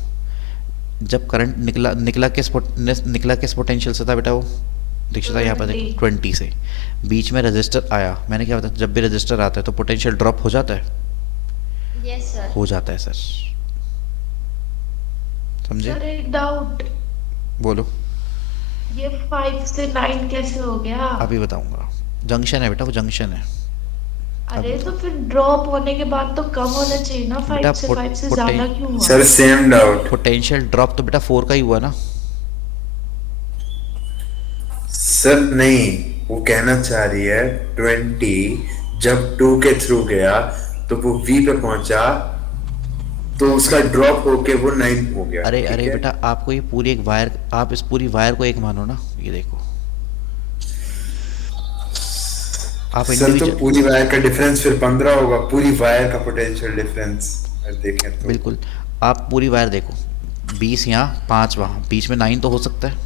जब करंट निकला किस पोटेंशियल से था बेटा? वो दीक्षिता यहाँ पर देखो 20 से, बीच में रजिस्टर आया। मैंने क्या बताया, जब भी रजिस्टर आता है तो पोटेंशियल ड्रॉप हो जाता है? Yes sir. हो जाता है सर, समझे? सर एक डाउट, बोलो। ये 5 से 9 कैसे हो गया? अभी बताऊंगा, जंक्शन है बेटा, वो जंक्शन है। अरे तो फिर ड्रॉप होने के बाद तो कम होना चाहिए ना, बेटा 5 से ज्यादा क्यों हुआ? Sir same doubt. Potential drop तो बेटा 4 का ही हुआ ना। सर नहीं, वो कहना चाह रही है 20 जब 2 के थ्रू गया तो वो v पे पहुंचा, तो उसका ड्रॉप होके वो 9 हो गया। अरे ठीक अरे है? बेटा, आपको ये पूरी एक वायर, आप इस पूरी वायर को एक मानो ना, ये देखो आप सर तो इंडिविजुअल, पूरी वायर का डिफरेंस फिर 15 होगा, पूरी वायर का पोटेंशियल डिफरेंस अगर देखें तो। बिल्कुल आप पूरी वायर देखो, 20 यहाँ 5 वहाँ, बीच में 9 तो हो सकता है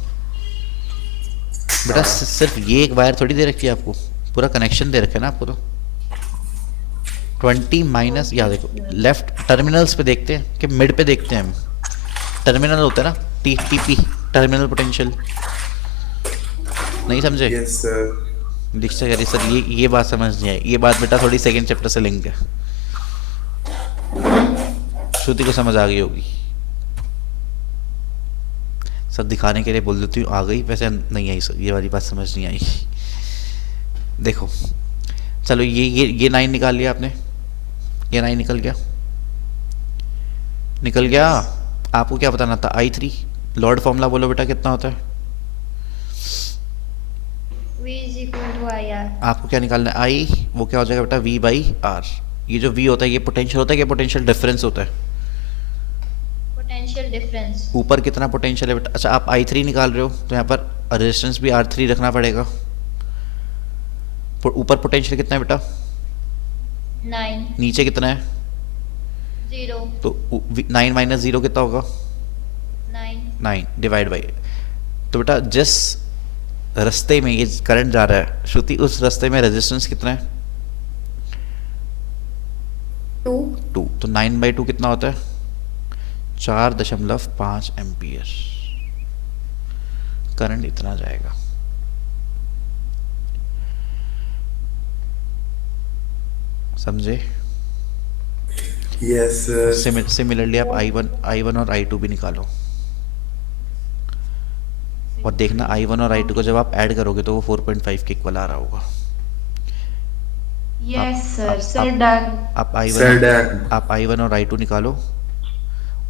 बेटा। सिर्फ ये एक वायर थोड़ी दे रखी है आपको, पूरा कनेक्शन दे रखा है ना आपको। तो 20 माइनस, यहाँ देखो लेफ्ट टर्मिनल्स पे देखते हैं कि मिड पे देखते हैं हम, टर्मिनल होता है ना, टीपी टर्मिनल पोटेंशियल, नहीं समझे? Yes sir. दीक्षा कह रही सर ये बात समझ नहीं आई। ये बात बेटा थोड़ी सेकंड चैप्टर से लिंक है, श्रुति को समझ आ गई होगी। सब दिखाने के लिए बोल देती हूँ आ गई, वैसे नहीं आई सर, ये वाली बात समझ नहीं आई। देखो चलो ये 9 निकाल लिया आपने, ये 9 निकल गया। आपको क्या बताना था? I3 लॉर्ड फॉर्मूला बोलो बेटा, कितना होता है? V is equal to IR। आपको क्या निकालना है? I, वो क्या हो जाएगा बेटा? V by R। ये जो V होता है ये पोटेंशियल होता है, ये पोटेंशियल डिफरेंस होता है? Potential difference. ऊपर कितना पोटेंशियल है बेटा? अच्छा आप I3 निकाल रहे हो तो यहाँ पर रेजिस्टेंस भी R3 रखना पड़ेगा। ऊपर पोटेंशियल कितना है बेटा? 9। नीचे कितना है? 0। तो 9 माइनस 0 कितना होगा? 9। डिवाइड बाई, तो बेटा जिस रास्ते में ये करंट जा रहा है श्रुति, उस रास्ते में रेजिस्टेंस कितना है? 2। तो 9/2 कितना होता है? 4.5 एम्पियर करंट इतना जाएगा। समझे? Yes sir. सिमिलरली आप I1 और I2 भी निकालो और देखना I1 और I2 को जब आप ऐड करोगे तो वो 4.5 के इक्वल आ रहा होगा। यस सर, आप सर आप डन। आप आई सर वन डन। आप I1 और I2 निकालो।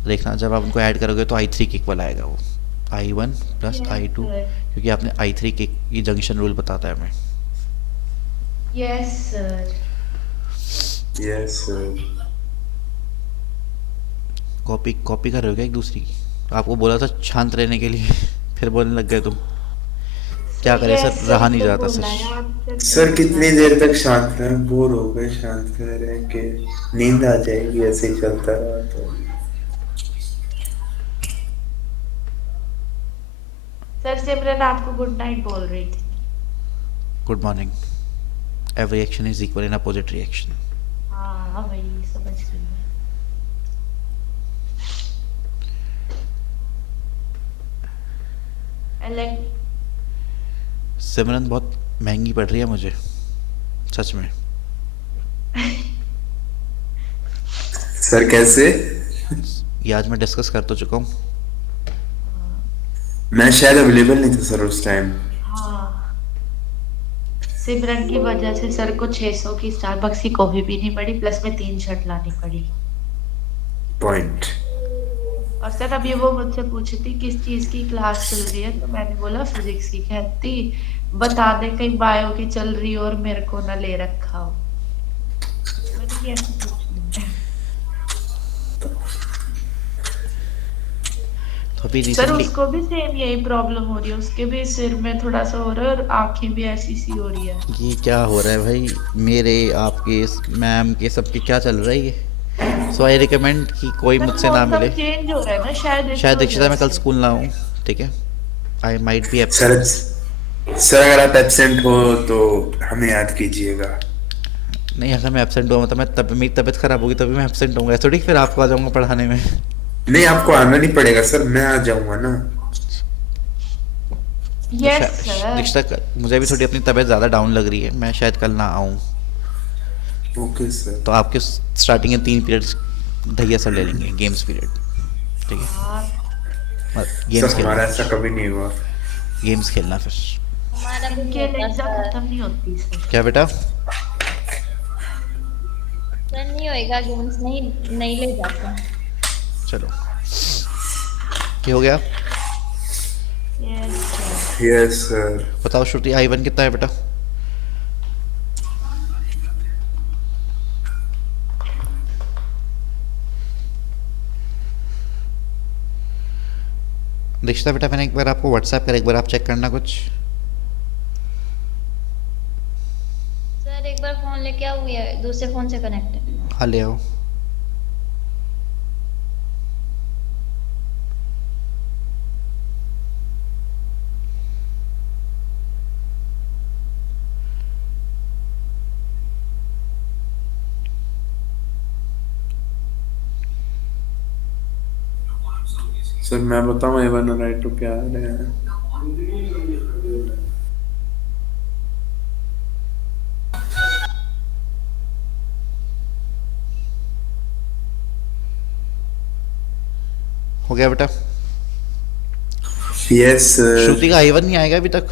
देखना जब आप उनको ऐड करोगे तो I3 किक वाला आएगा वो, I1 plus yes I2, sir, क्योंकि आपने I3 किक ये जंक्शन रूल बताता है हमें। Yes sir. Yes sir. Copy copy कर रहे हो क्या एक दूसरी की? आपको बोला था शांत रहने के लिए फिर बोलने लग गए तुम। क्या करें सर, यस सर, रहा नहीं तो जाता बोला सर। है आपसे तो सर बोला कितनी है। देर तक शांत रहें, बोर हो गए शांत रह के, नींद आ जाएगी ऐसे ही चलता रहा तो। सर सिमरन आपको गुड नाइट बोल रही थी। Good morning. Every action is equal in opposite reaction. हाँ वही समझ गई मैं। लाइक सिमरन बहुत महंगी पड़ रही है मुझे, सच में। सर कैसे? ये आज मैं डिस्कस कर तो चुका हूँ। मैं शायद अवेलेबल नहीं था सर उस टाइम। हाँ, सिमरन की वजह से सर को 600 की स्टारबक्स की कॉफी पीनी पड़ी, प्लस में 3 शर्ट लानी पड़ी। पॉइंट। और सर अभी वो मुझसे पूछी थी किस चीज की क्लास चल रही है, तो मैंने बोला फिजिक्स की। कहती बता दे कहीं बायो की चल रही हो और मेरे को ना ले रखा हो। मैंने कि ऐसे पूछ लिया। तो अभी सर रिसेंटली उसको भी सेम यही प्रॉब्लम हो रही है, उसके भी सिर में थोड़ा सा हो रहा है और आंखें भी ऐसी सी हो रही है। ये क्या हो रहा है भाई, मेरे आपके मैम के सबके क्या चल रहा है ये? सो आई रिकमेंड कि कोई सर मुझसे ना मौसम मिले। चेंज हो रहा है ना, शायद इस शायद दीक्षिता वजह मैं कल से। स्कूल ना आऊँ, ठीक है? I might be sir absent. Sir अगर आप एब्सेंट हो तो हमें याद कीजिएगा। नहीं, अगर मैं एब्सेंट हुआ मतलब मैं तब मेरी तबीयत खराब होगी तभी मैं एब्सेंट होऊंगा, ऐसा थोड़ी फिर आपको आ जाऊंगा पढ़ाने में। नहीं आपको आना नहीं पड़ेगा सर, मैं आ जाऊंगा ना। तो यस सर। दीक्षिता मुझे भी थोड़ी अपनी तबीयत ज़्यादा डाउन लग रही है, मैं शायद कल ना आऊँ। Okay sir. तो आपके स्टार्टिंग के 3 पीरियड्स भैया सर ले लेंगे, गेम्स पीरियड, ठीक है? हाँ गेम्स सर खेलना हमारा ऐसा फिर, कभी नहीं हुआ। गेम्स खेलना फिर। हमारा भी नहीं इनके होता एग्जाम सर। खत्म नहीं होती सर। क्या बेटा? सर नहीं होएगा, गेम्स नहीं नहीं ले जाते। चलो, क्या हो गया? Yes sir. Yes sir. बताओ श्रुति, I1 कितना है बेटा? दीक्षिता बेटा मैंने एक बार आपको व्हाट्सएप कर, एक बार आप चेक करना कुछ। सर एक बार फोन लेके आओ, ये दूसरे फोन से कनेक्ट है। हाँ ले आओ। सर मैं बताऊं A1 और I2 क्या आ रहे हैं? हो गया बेटा? Yes sir. श्रुति का I1 नहीं आएगा अभी तक।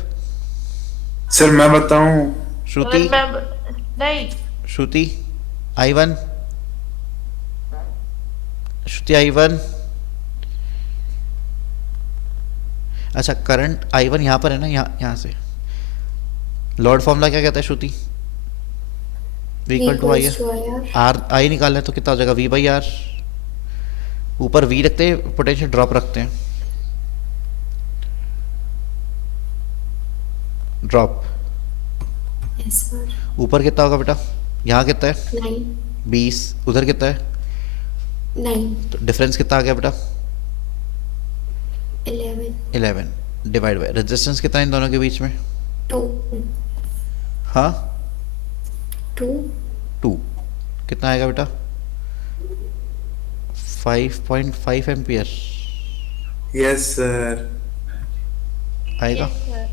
सर मैं बताऊं? श्रुति, सर मैं नहीं। श्रुति I1, श्रुति I1। अच्छा, करंट I1 यहाँ पर है ना, यहाँ से लॉर्ड फॉर्मूला क्या कहता है Shruti? V V equal to I equals to IR. R, I निकालना है तो कितना हो जाएगा? V by R. ऊपर V रखते हैं, पोटेंशियल ड्रॉप रखते हैं, ड्रॉप। Yes sir. ऊपर कितना होगा बेटा? यहाँ कितना है? 9. 20। उधर कितना है? 9. तो डिफरेंस कितना आ गया बेटा? 11. 11 डिवाइड बाय रेजिस्टेंस कितना है इन दोनों के बीच में? 2. हाँ 2. 2। कितना आएगा बेटा? 5.5 एम्पियर यस सर। आएगा। Yes sir.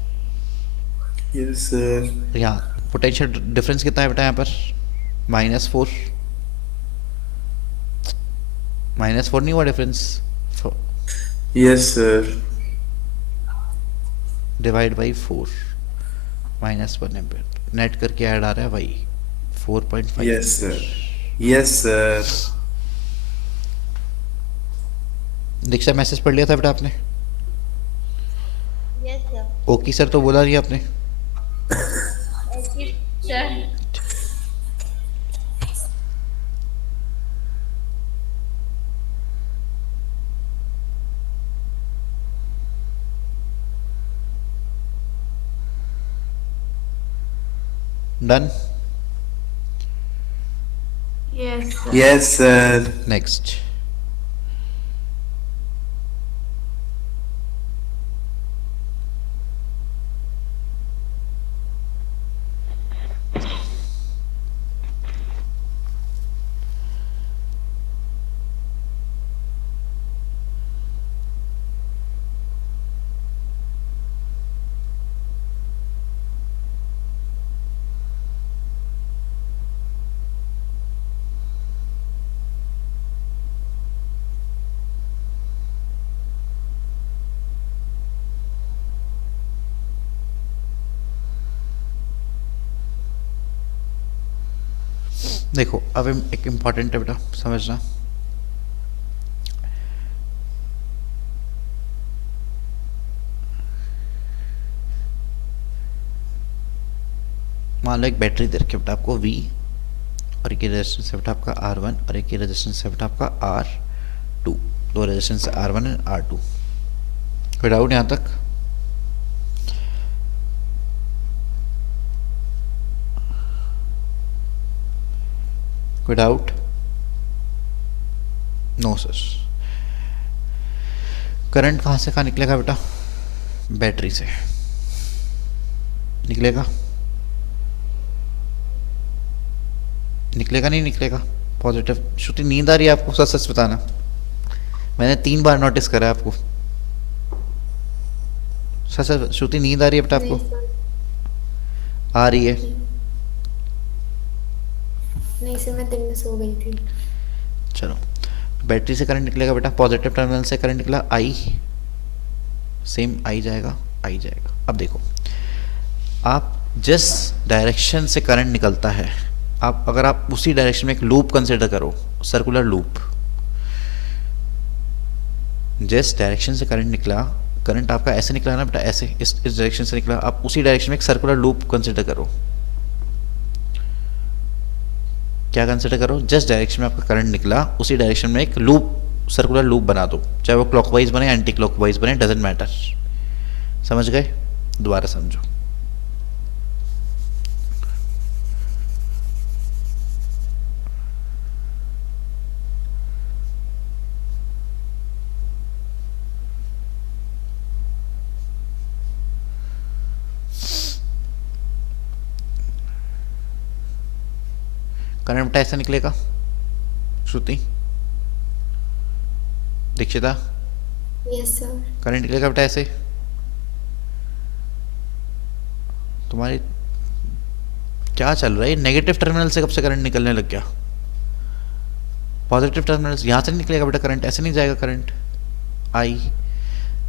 Yes sir. यहाँ पोटेंशियल डिफरेंस कितना है बेटा? यहाँ पर -4। -4 नहीं हुआ difference? Yes sir. Divide by 4 -1 ampere, net करके ऐड आ रहा है वही 4.5। Yes sir, yes sir. Diksha message पढ़ लिया था बेटा आपने? Yes sir. ओके सर तो बोला नहीं आपने? Okay sir. Done. Yes sir. Yes sir. Next. देखो अब एक इम्पॉर्टेंट है बेटा समझना। मान लो एक बैटरी दे रखी है बेटा आपको V, और एक रेजिस्टेंस है बेटा आपका R1 और एक रेजिस्टेंस है बेटा आपका R2। दो रेजिस्टेंस R1 और R2। कोई डाउट यहाँ तक? कोई डाउट? No sir. करंट कहाँ से कहाँ निकलेगा बेटा? बैटरी से निकलेगा। निकलेगा नहीं निकलेगा? पॉजिटिव। श्रुति नींद आ रही है आपको? सच सच बताना। मैंने 3 बार नोटिस करा आपको। सच सच श्रुति नींद आ रही है बेटा आपको? नहीं सर, आ रही है? नहीं सर, मैं दिन में सो गई थी। चलो, बैटरी से करंट निकलेगा बेटा, पॉजिटिव टर्मिनल से करंट निकला I, सेम I जाएगा, I जाएगा। अब देखो, आप जिस डायरेक्शन से करंट निकलता है, आप अगर आप उसी डायरेक्शन में एक लूप कंसिडर करो, सर्कुलर लूप, जिस डायरेक्शन से करंट निकला, करंट आपका ऐसे निकला ना बेटा, ऐसे इस डायरेक्शन से निकला, आप उसी डायरेक्शन में एक सर्कुलर लूप कंसिडर करो। क्या कंसिडर करो? जिस डायरेक्शन में आपका करंट निकला उसी डायरेक्शन में एक लूप, सर्कुलर लूप बना दो, चाहे वो क्लॉकवाइज बने एंटी क्लॉकवाइज बने, डजेंट मैटर। समझ गए? दोबारा समझो। करंट बेटा ऐसा निकलेगा Shruti, Dikshita? Yes sir. Current निकलेगा बेटा ऐसे। तुम्हारी क्या चल रहा है? नेगेटिव टर्मिनल से कब से करंट निकलने लग गया? पॉजिटिव टर्मिनल यहाँ से नहीं निकलेगा बेटा करंट, ऐसे नहीं जाएगा करंट। आई,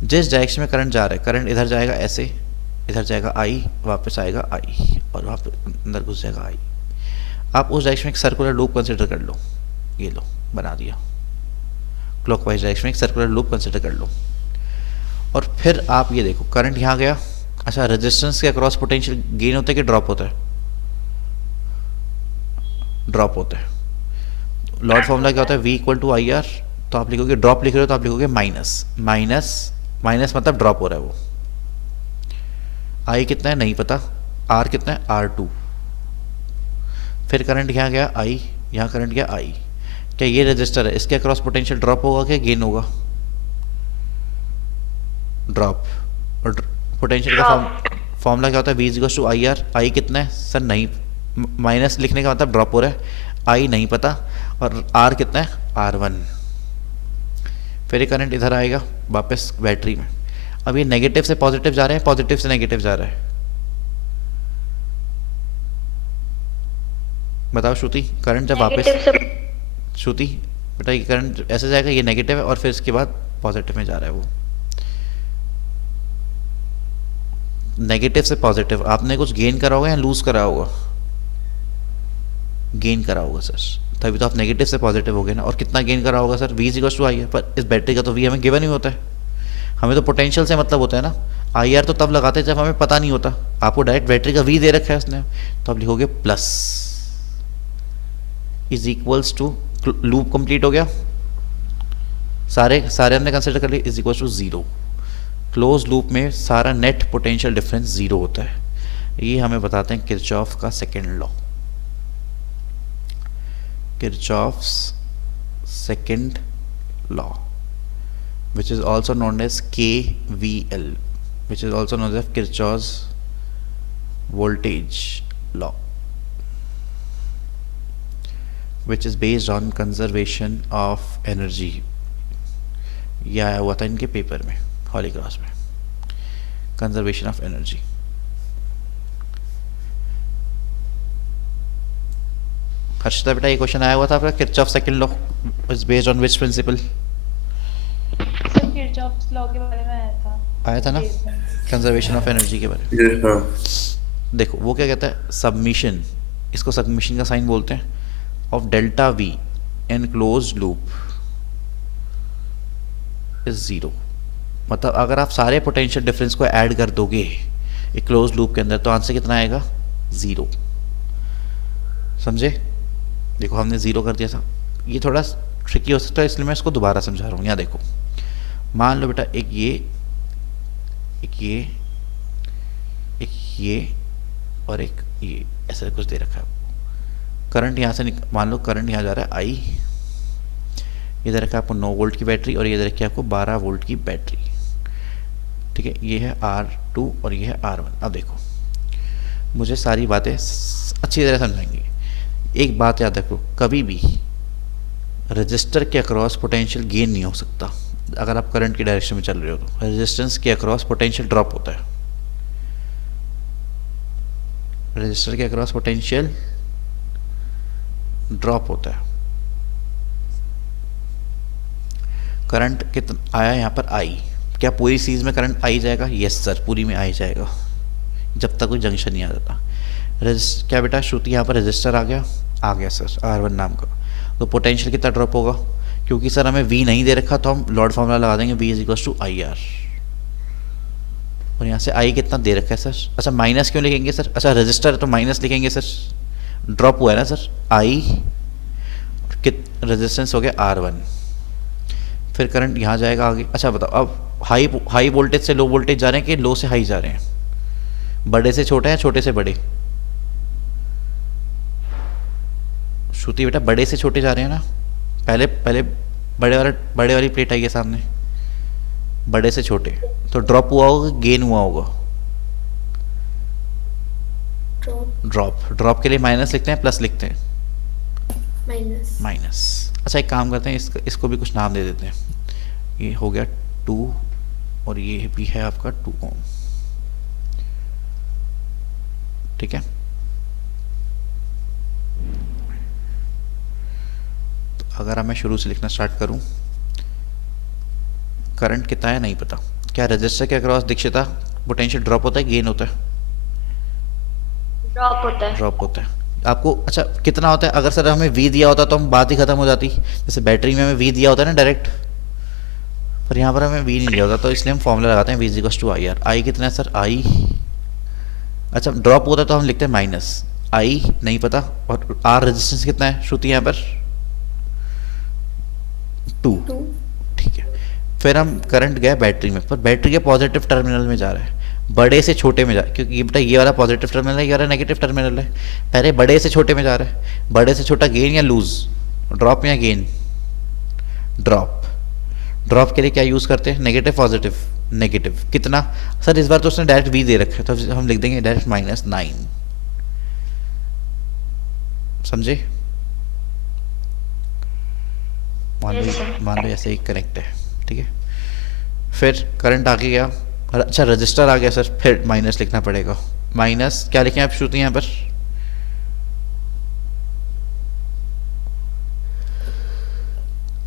जिस डायरेक्शन में करंट जा रहा है, करंट इधर जाएगा ऐसे, इधर जाएगा आई, वापस आएगा आई, और वहाँ पे अंदर घुस जाएगा आई। आप उस डायरेक्शन में एक सर्कुलर लूप कंसिडर कर लो, ये लो बना दिया, क्लॉकवाइज डायरेक्शन में एक सर्कुलर लूप कंसिडर कर लो। और फिर आप ये देखो, करंट यहाँ गया। अच्छा, रेजिस्टेंस के अक्रॉस पोटेंशियल गेन होता है कि ड्रॉप होता है? ड्रॉप होता है। लॉर्ड फॉर्मूला क्या होता है? V equal to I R. तो आप लिखोगे, ड्रॉप लिख रहे हो तो आप लिखोगे माइनस, माइनस माइनस मतलब ड्रॉप हो रहा है वो। I कितना है नहीं पता, R कितना है R2। फिर करंट यहाँ गया I, यहाँ करंट गया I। क्या ये रजिस्टर है, इसके अक्रॉस पोटेंशियल ड्रॉप होगा क्या गेन होगा? ड्रॉप। और पोटेंशियल का फॉर्मूला क्या होता है? V equal to I R. I कितना है सर? नहीं, माइनस लिखने का मतलब ड्रॉप हो रहा है, I नहीं पता, और R कितना है? R1। फिर ये करंट इधर आएगा वापस बैटरी में। अब ये नेगेटिव से पॉजिटिव जा रहे हैं, पॉजिटिव से नेगेटिव जा रहा है। बताओ श्रुति, करंट जब वापस, श्रुति बेटा ये करंट ऐसे जाएगा, ये नेगेटिव है और फिर इसके बाद पॉजिटिव में जा रहा है वो। नेगेटिव से पॉजिटिव, आपने कुछ गेन करा होगा या लूज करा होगा? गेन करा होगा सर, तभी तो आप नेगेटिव से पॉजिटिव हो गए ना। और कितना गेन करा होगा सर, V इक्वल टू आई है, पर इस बैटरी का तो V हमें गिवन ही होता है, हमें तो पोटेंशियल से मतलब होता है ना। IR तो तब लगाते हैं जब हमें पता नहीं होता, आपको डायरेक्ट बैटरी का V दे रखा है उसने, तो आप लिखोगे plus is equals to, loop complete हो गया, सारे हमने कंसिडर कर लिए, is equals to 0। Close loop में सारा नेट पोटेंशियल डिफरेंस 0 होता है। ये हमें बताते हैं किरचॉफ का second law, Kirchhoff's second law, which is also known as KVL, which is also known as Kirchhoff's voltage law, which is based on conservation of energy। यह आया हुआ था इनके पेपर में, हॉली क्रॉस में, कंजर्वेशन ऑफ एनर्जी। हर्षिता बेटा, ये question आया हुआ था आपका, Kirchhoff second law is based on which principle? Sir Kirchhoff's law के बारे में आया था ना, कंजर्वेशन ऑफ एनर्जी के बारे में। ये हाँ देखो वो क्या कहता है, सबमिशन, इसको सबमिशन का साइन बोलते हैं, of delta V in close loop is 0। मतलब अगर आप सारे पोटेंशियल डिफरेंस को ऐड कर दोगे एक क्लोज लूप के अंदर, तो आंसर कितना आएगा, 0। समझे? देखो हमने 0 कर दिया था, ये थोड़ा ट्रिकी हो सकता है, इसलिए मैं इसको दोबारा समझा रहा हूँ। यहाँ देखो, मान लो बेटा एक ये और एक ये ऐसा कुछ दे रखा है आपको। करंट यहाँ से मान लो करंट यहाँ जा रहा है I, इधर रखा है आपको 9 वोल्ट की बैटरी, और ये रखी है आपको 12 वोल्ट की बैटरी, ठीक है। ये है R2 और ये है R1। अब देखो मुझे सारी बातें अच्छी तरह समझाएंगे। एक बात याद रखो, कभी भी रजिस्टर के अक्रॉस पोटेंशियल गेन नहीं हो सकता अगर आप करंट की डायरेक्शन में चल रहे हो, तो रेजिस्टेंस के अक्रॉस पोटेंशियल ड्रॉप होता है। रजिस्टर के अक्रॉस पोटेंशियल ड्रॉप होता है। करंट कितना आया यहाँ पर I, क्या पूरी सीरीज में करंट आई जाएगा? यस सर, पूरी में आई जाएगा, जब तक कोई जंक्शन नहीं आ जाता। क्या बेटा श्रुति, यहाँ पर रजिस्टर आ गया सर R1 नाम का, तो पोटेंशियल कितना ड्रॉप होगा? क्योंकि सर हमें V नहीं दे रखा, तो हम लॉर्ड फॉर्मूला लगा देंगे, V is equal to IR। और यहाँ से I कितना दे रखा है सर? अच्छा माइनस क्यों लिखेंगे सर? अच्छा रजिस्टर है तो माइनस लिखेंगे सर, ड्रॉप हुआ है ना सर I, रेजिस्टेंस हो गया R1, फिर करंट यहाँ जाएगा आगे। अच्छा बताओ, अब हाई वोल्टेज से लो वोल्टेज जा रहे हैं कि लो से हाई जा रहे हैं? बड़े से छोटे हैं, छोटे से बड़े? श्रुति बेटा बड़े से छोटे जा रहे हैं ना, पहले बड़े वाली प्लेट आई है सामने, बड़े से छोटे, तो ड्रॉप हुआ होगा, गेन हुआ होगा? ड्रॉप के लिए माइनस लिखते हैं, प्लस लिखते हैं? माइनस। अच्छा एक काम करते हैं, इसको भी कुछ नाम दे देते हैं। ये हो गया 2 और ये भी है आपका 2 ओम, ठीक है। तो अगर मैं शुरू से लिखना स्टार्ट करूं, करंट कितना है नहीं पता, क्या रजिस्टर के अक्रॉस दीक्षिता पोटेंशियल ड्रॉप होता है, गेन होता है? ड्रॉप होता है आपको। अच्छा कितना होता है? अगर सर हमें V दिया होता तो हम बात ही खत्म हो जाती, जैसे बैटरी में हमें V दिया होता है ना डायरेक्ट, पर यहाँ पर हमें V नहीं दिया होता, तो इसलिए हम फॉर्मूला लगाते हैं V is equal to IR। I कितना है सर? I, अच्छा ड्रॉप होता है तो हम लिखते हैं माइनस, I नहीं पता, और R रेजिस्टेंस कितना है श्रुति यहाँ पर? 2, ठीक है। फिर हम करंट गया बैटरी में, पर बैटरी के पॉजिटिव टर्मिनल में जा रहा है, बड़े से छोटे में जा, क्योंकि बेटा ये वाला पॉजिटिव टर्मिनल है, ये वाला नेगेटिव टर्मिनल है, पहले बड़े से छोटे में जा रहा है। बड़े से छोटा गेन या लूज, ड्रॉप या गेन? ड्रॉप के लिए क्या यूज़ करते हैं? Negative positive? नेगेटिव। कितना सर? इस बार तो उसने डायरेक्ट V दे रखा है, तो हम लिख देंगे डायरेक्ट -9, समझे? मान लो ऐसे ही कनेक्ट है, ठीक है। फिर करंट आगे गया, अच्छा रजिस्टर आ गया सर, फिर माइनस लिखना पड़ेगा। माइनस क्या लिखें आप श्रुति यहाँ पर?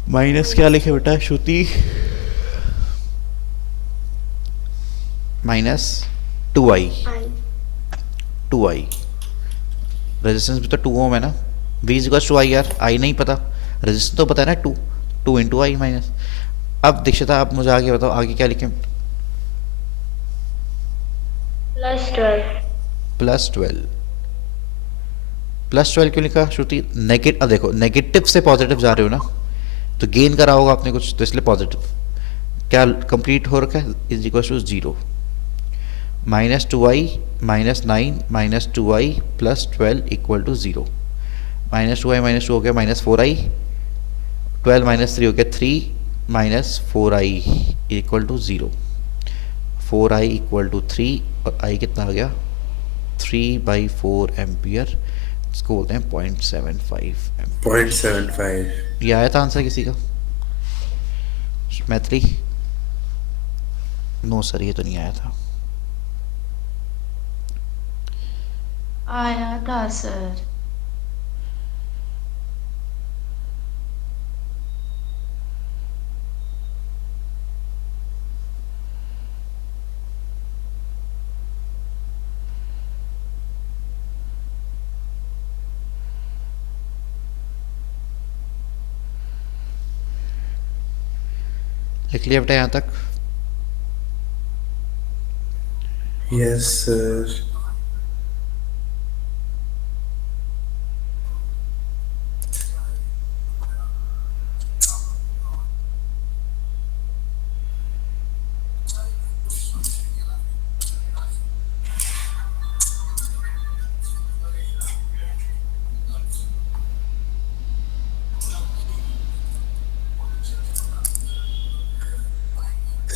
माइनस क्या लिखे बेटा श्रुति? Minus 2i। रेजिस्टेंस भी तो 2 ओम है ना, V is equal to I R, I नहीं पता, रेजिस्टेंस तो पता है ना, 2 इंटू आई माइनस। अब दीक्षिता आप मुझे आगे बताओ, आगे क्या लिखें? +12 +12 क्यों लिखा श्रुति? नेगेटिव, अब देखो नेगेटिव से पॉजिटिव जा रहे हो ना, तो गेन करा होगा आपने कुछ, तो इसलिए पॉजिटिव। क्या कंप्लीट हो रखा है? Is equal to 0 -2i -9 -2i +12 equal to 0। -2i -2 हो गया -4i, 12 -3 हो गया 3 -4i equal to 0। 4i equal to 3 और i कितना आ गया? 3/4 एम्पियर, इसको बोलते हैं 0.75 एम्पियर। 0.75। ये आया था आंसर किसी का? मैत्री? नो सर, ये तो नहीं आया था। आया था सर। लिख लिया बेटा यहाँ तक? Yes sir.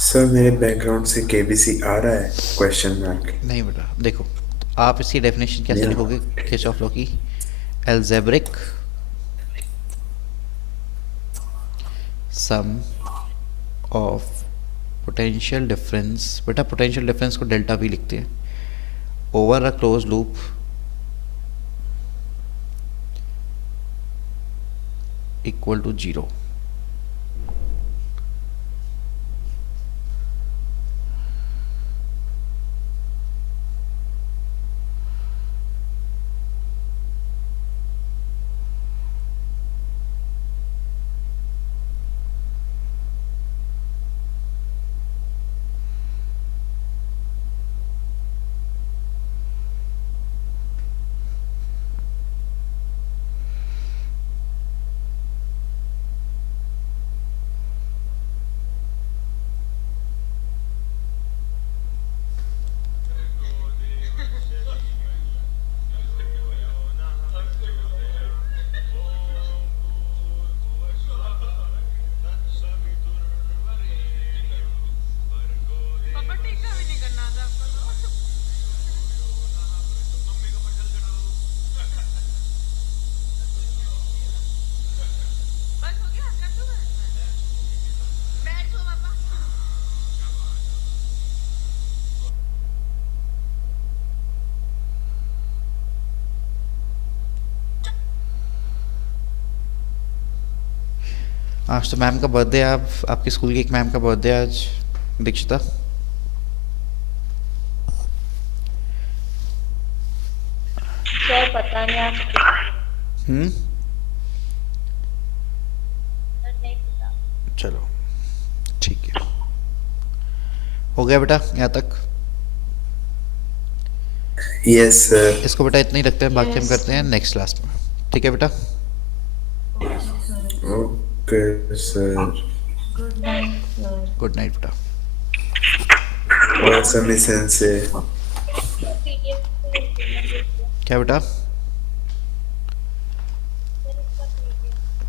सर मेरे बैकग्राउंड से केबीसी आ रहा है क्वेश्चन मार्क? नहीं बेटा, देखो आप इसकी डेफिनेशन कैसे लिखोगे किरचॉफ लॉ की? Algebraic sum of potential difference, बेटा पोटेंशियल डिफरेंस को डेल्टा भी लिखते हैं, over a close loop equal to 0। आज तो मैम का बर्थडे है, आप आपके स्कूल की एक मैम का बर्थडे है आज, दीक्षिता। सर पता नहीं आप। हम्म, सर नहीं पता। चलो ठीक है, हो गया बेटा यहाँ तक? Yes sir. इसको बेटा इतना ही रखते हैं, बाकी हम Yes. करते हैं नेक्स्ट क्लास में, ठीक है बेटा? Okay sir. Good night sir. Good night बेटा। और सबमिशन से क्या बेटा,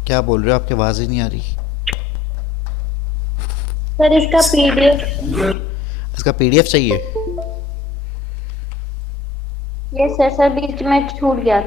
क्या बोल रहे हो? आपकी आवाज़ ही नहीं आ रही। सर इसका पीडीएफ। इसका पीडीएफ चाहिए? यस सर, बीच में छूट गया।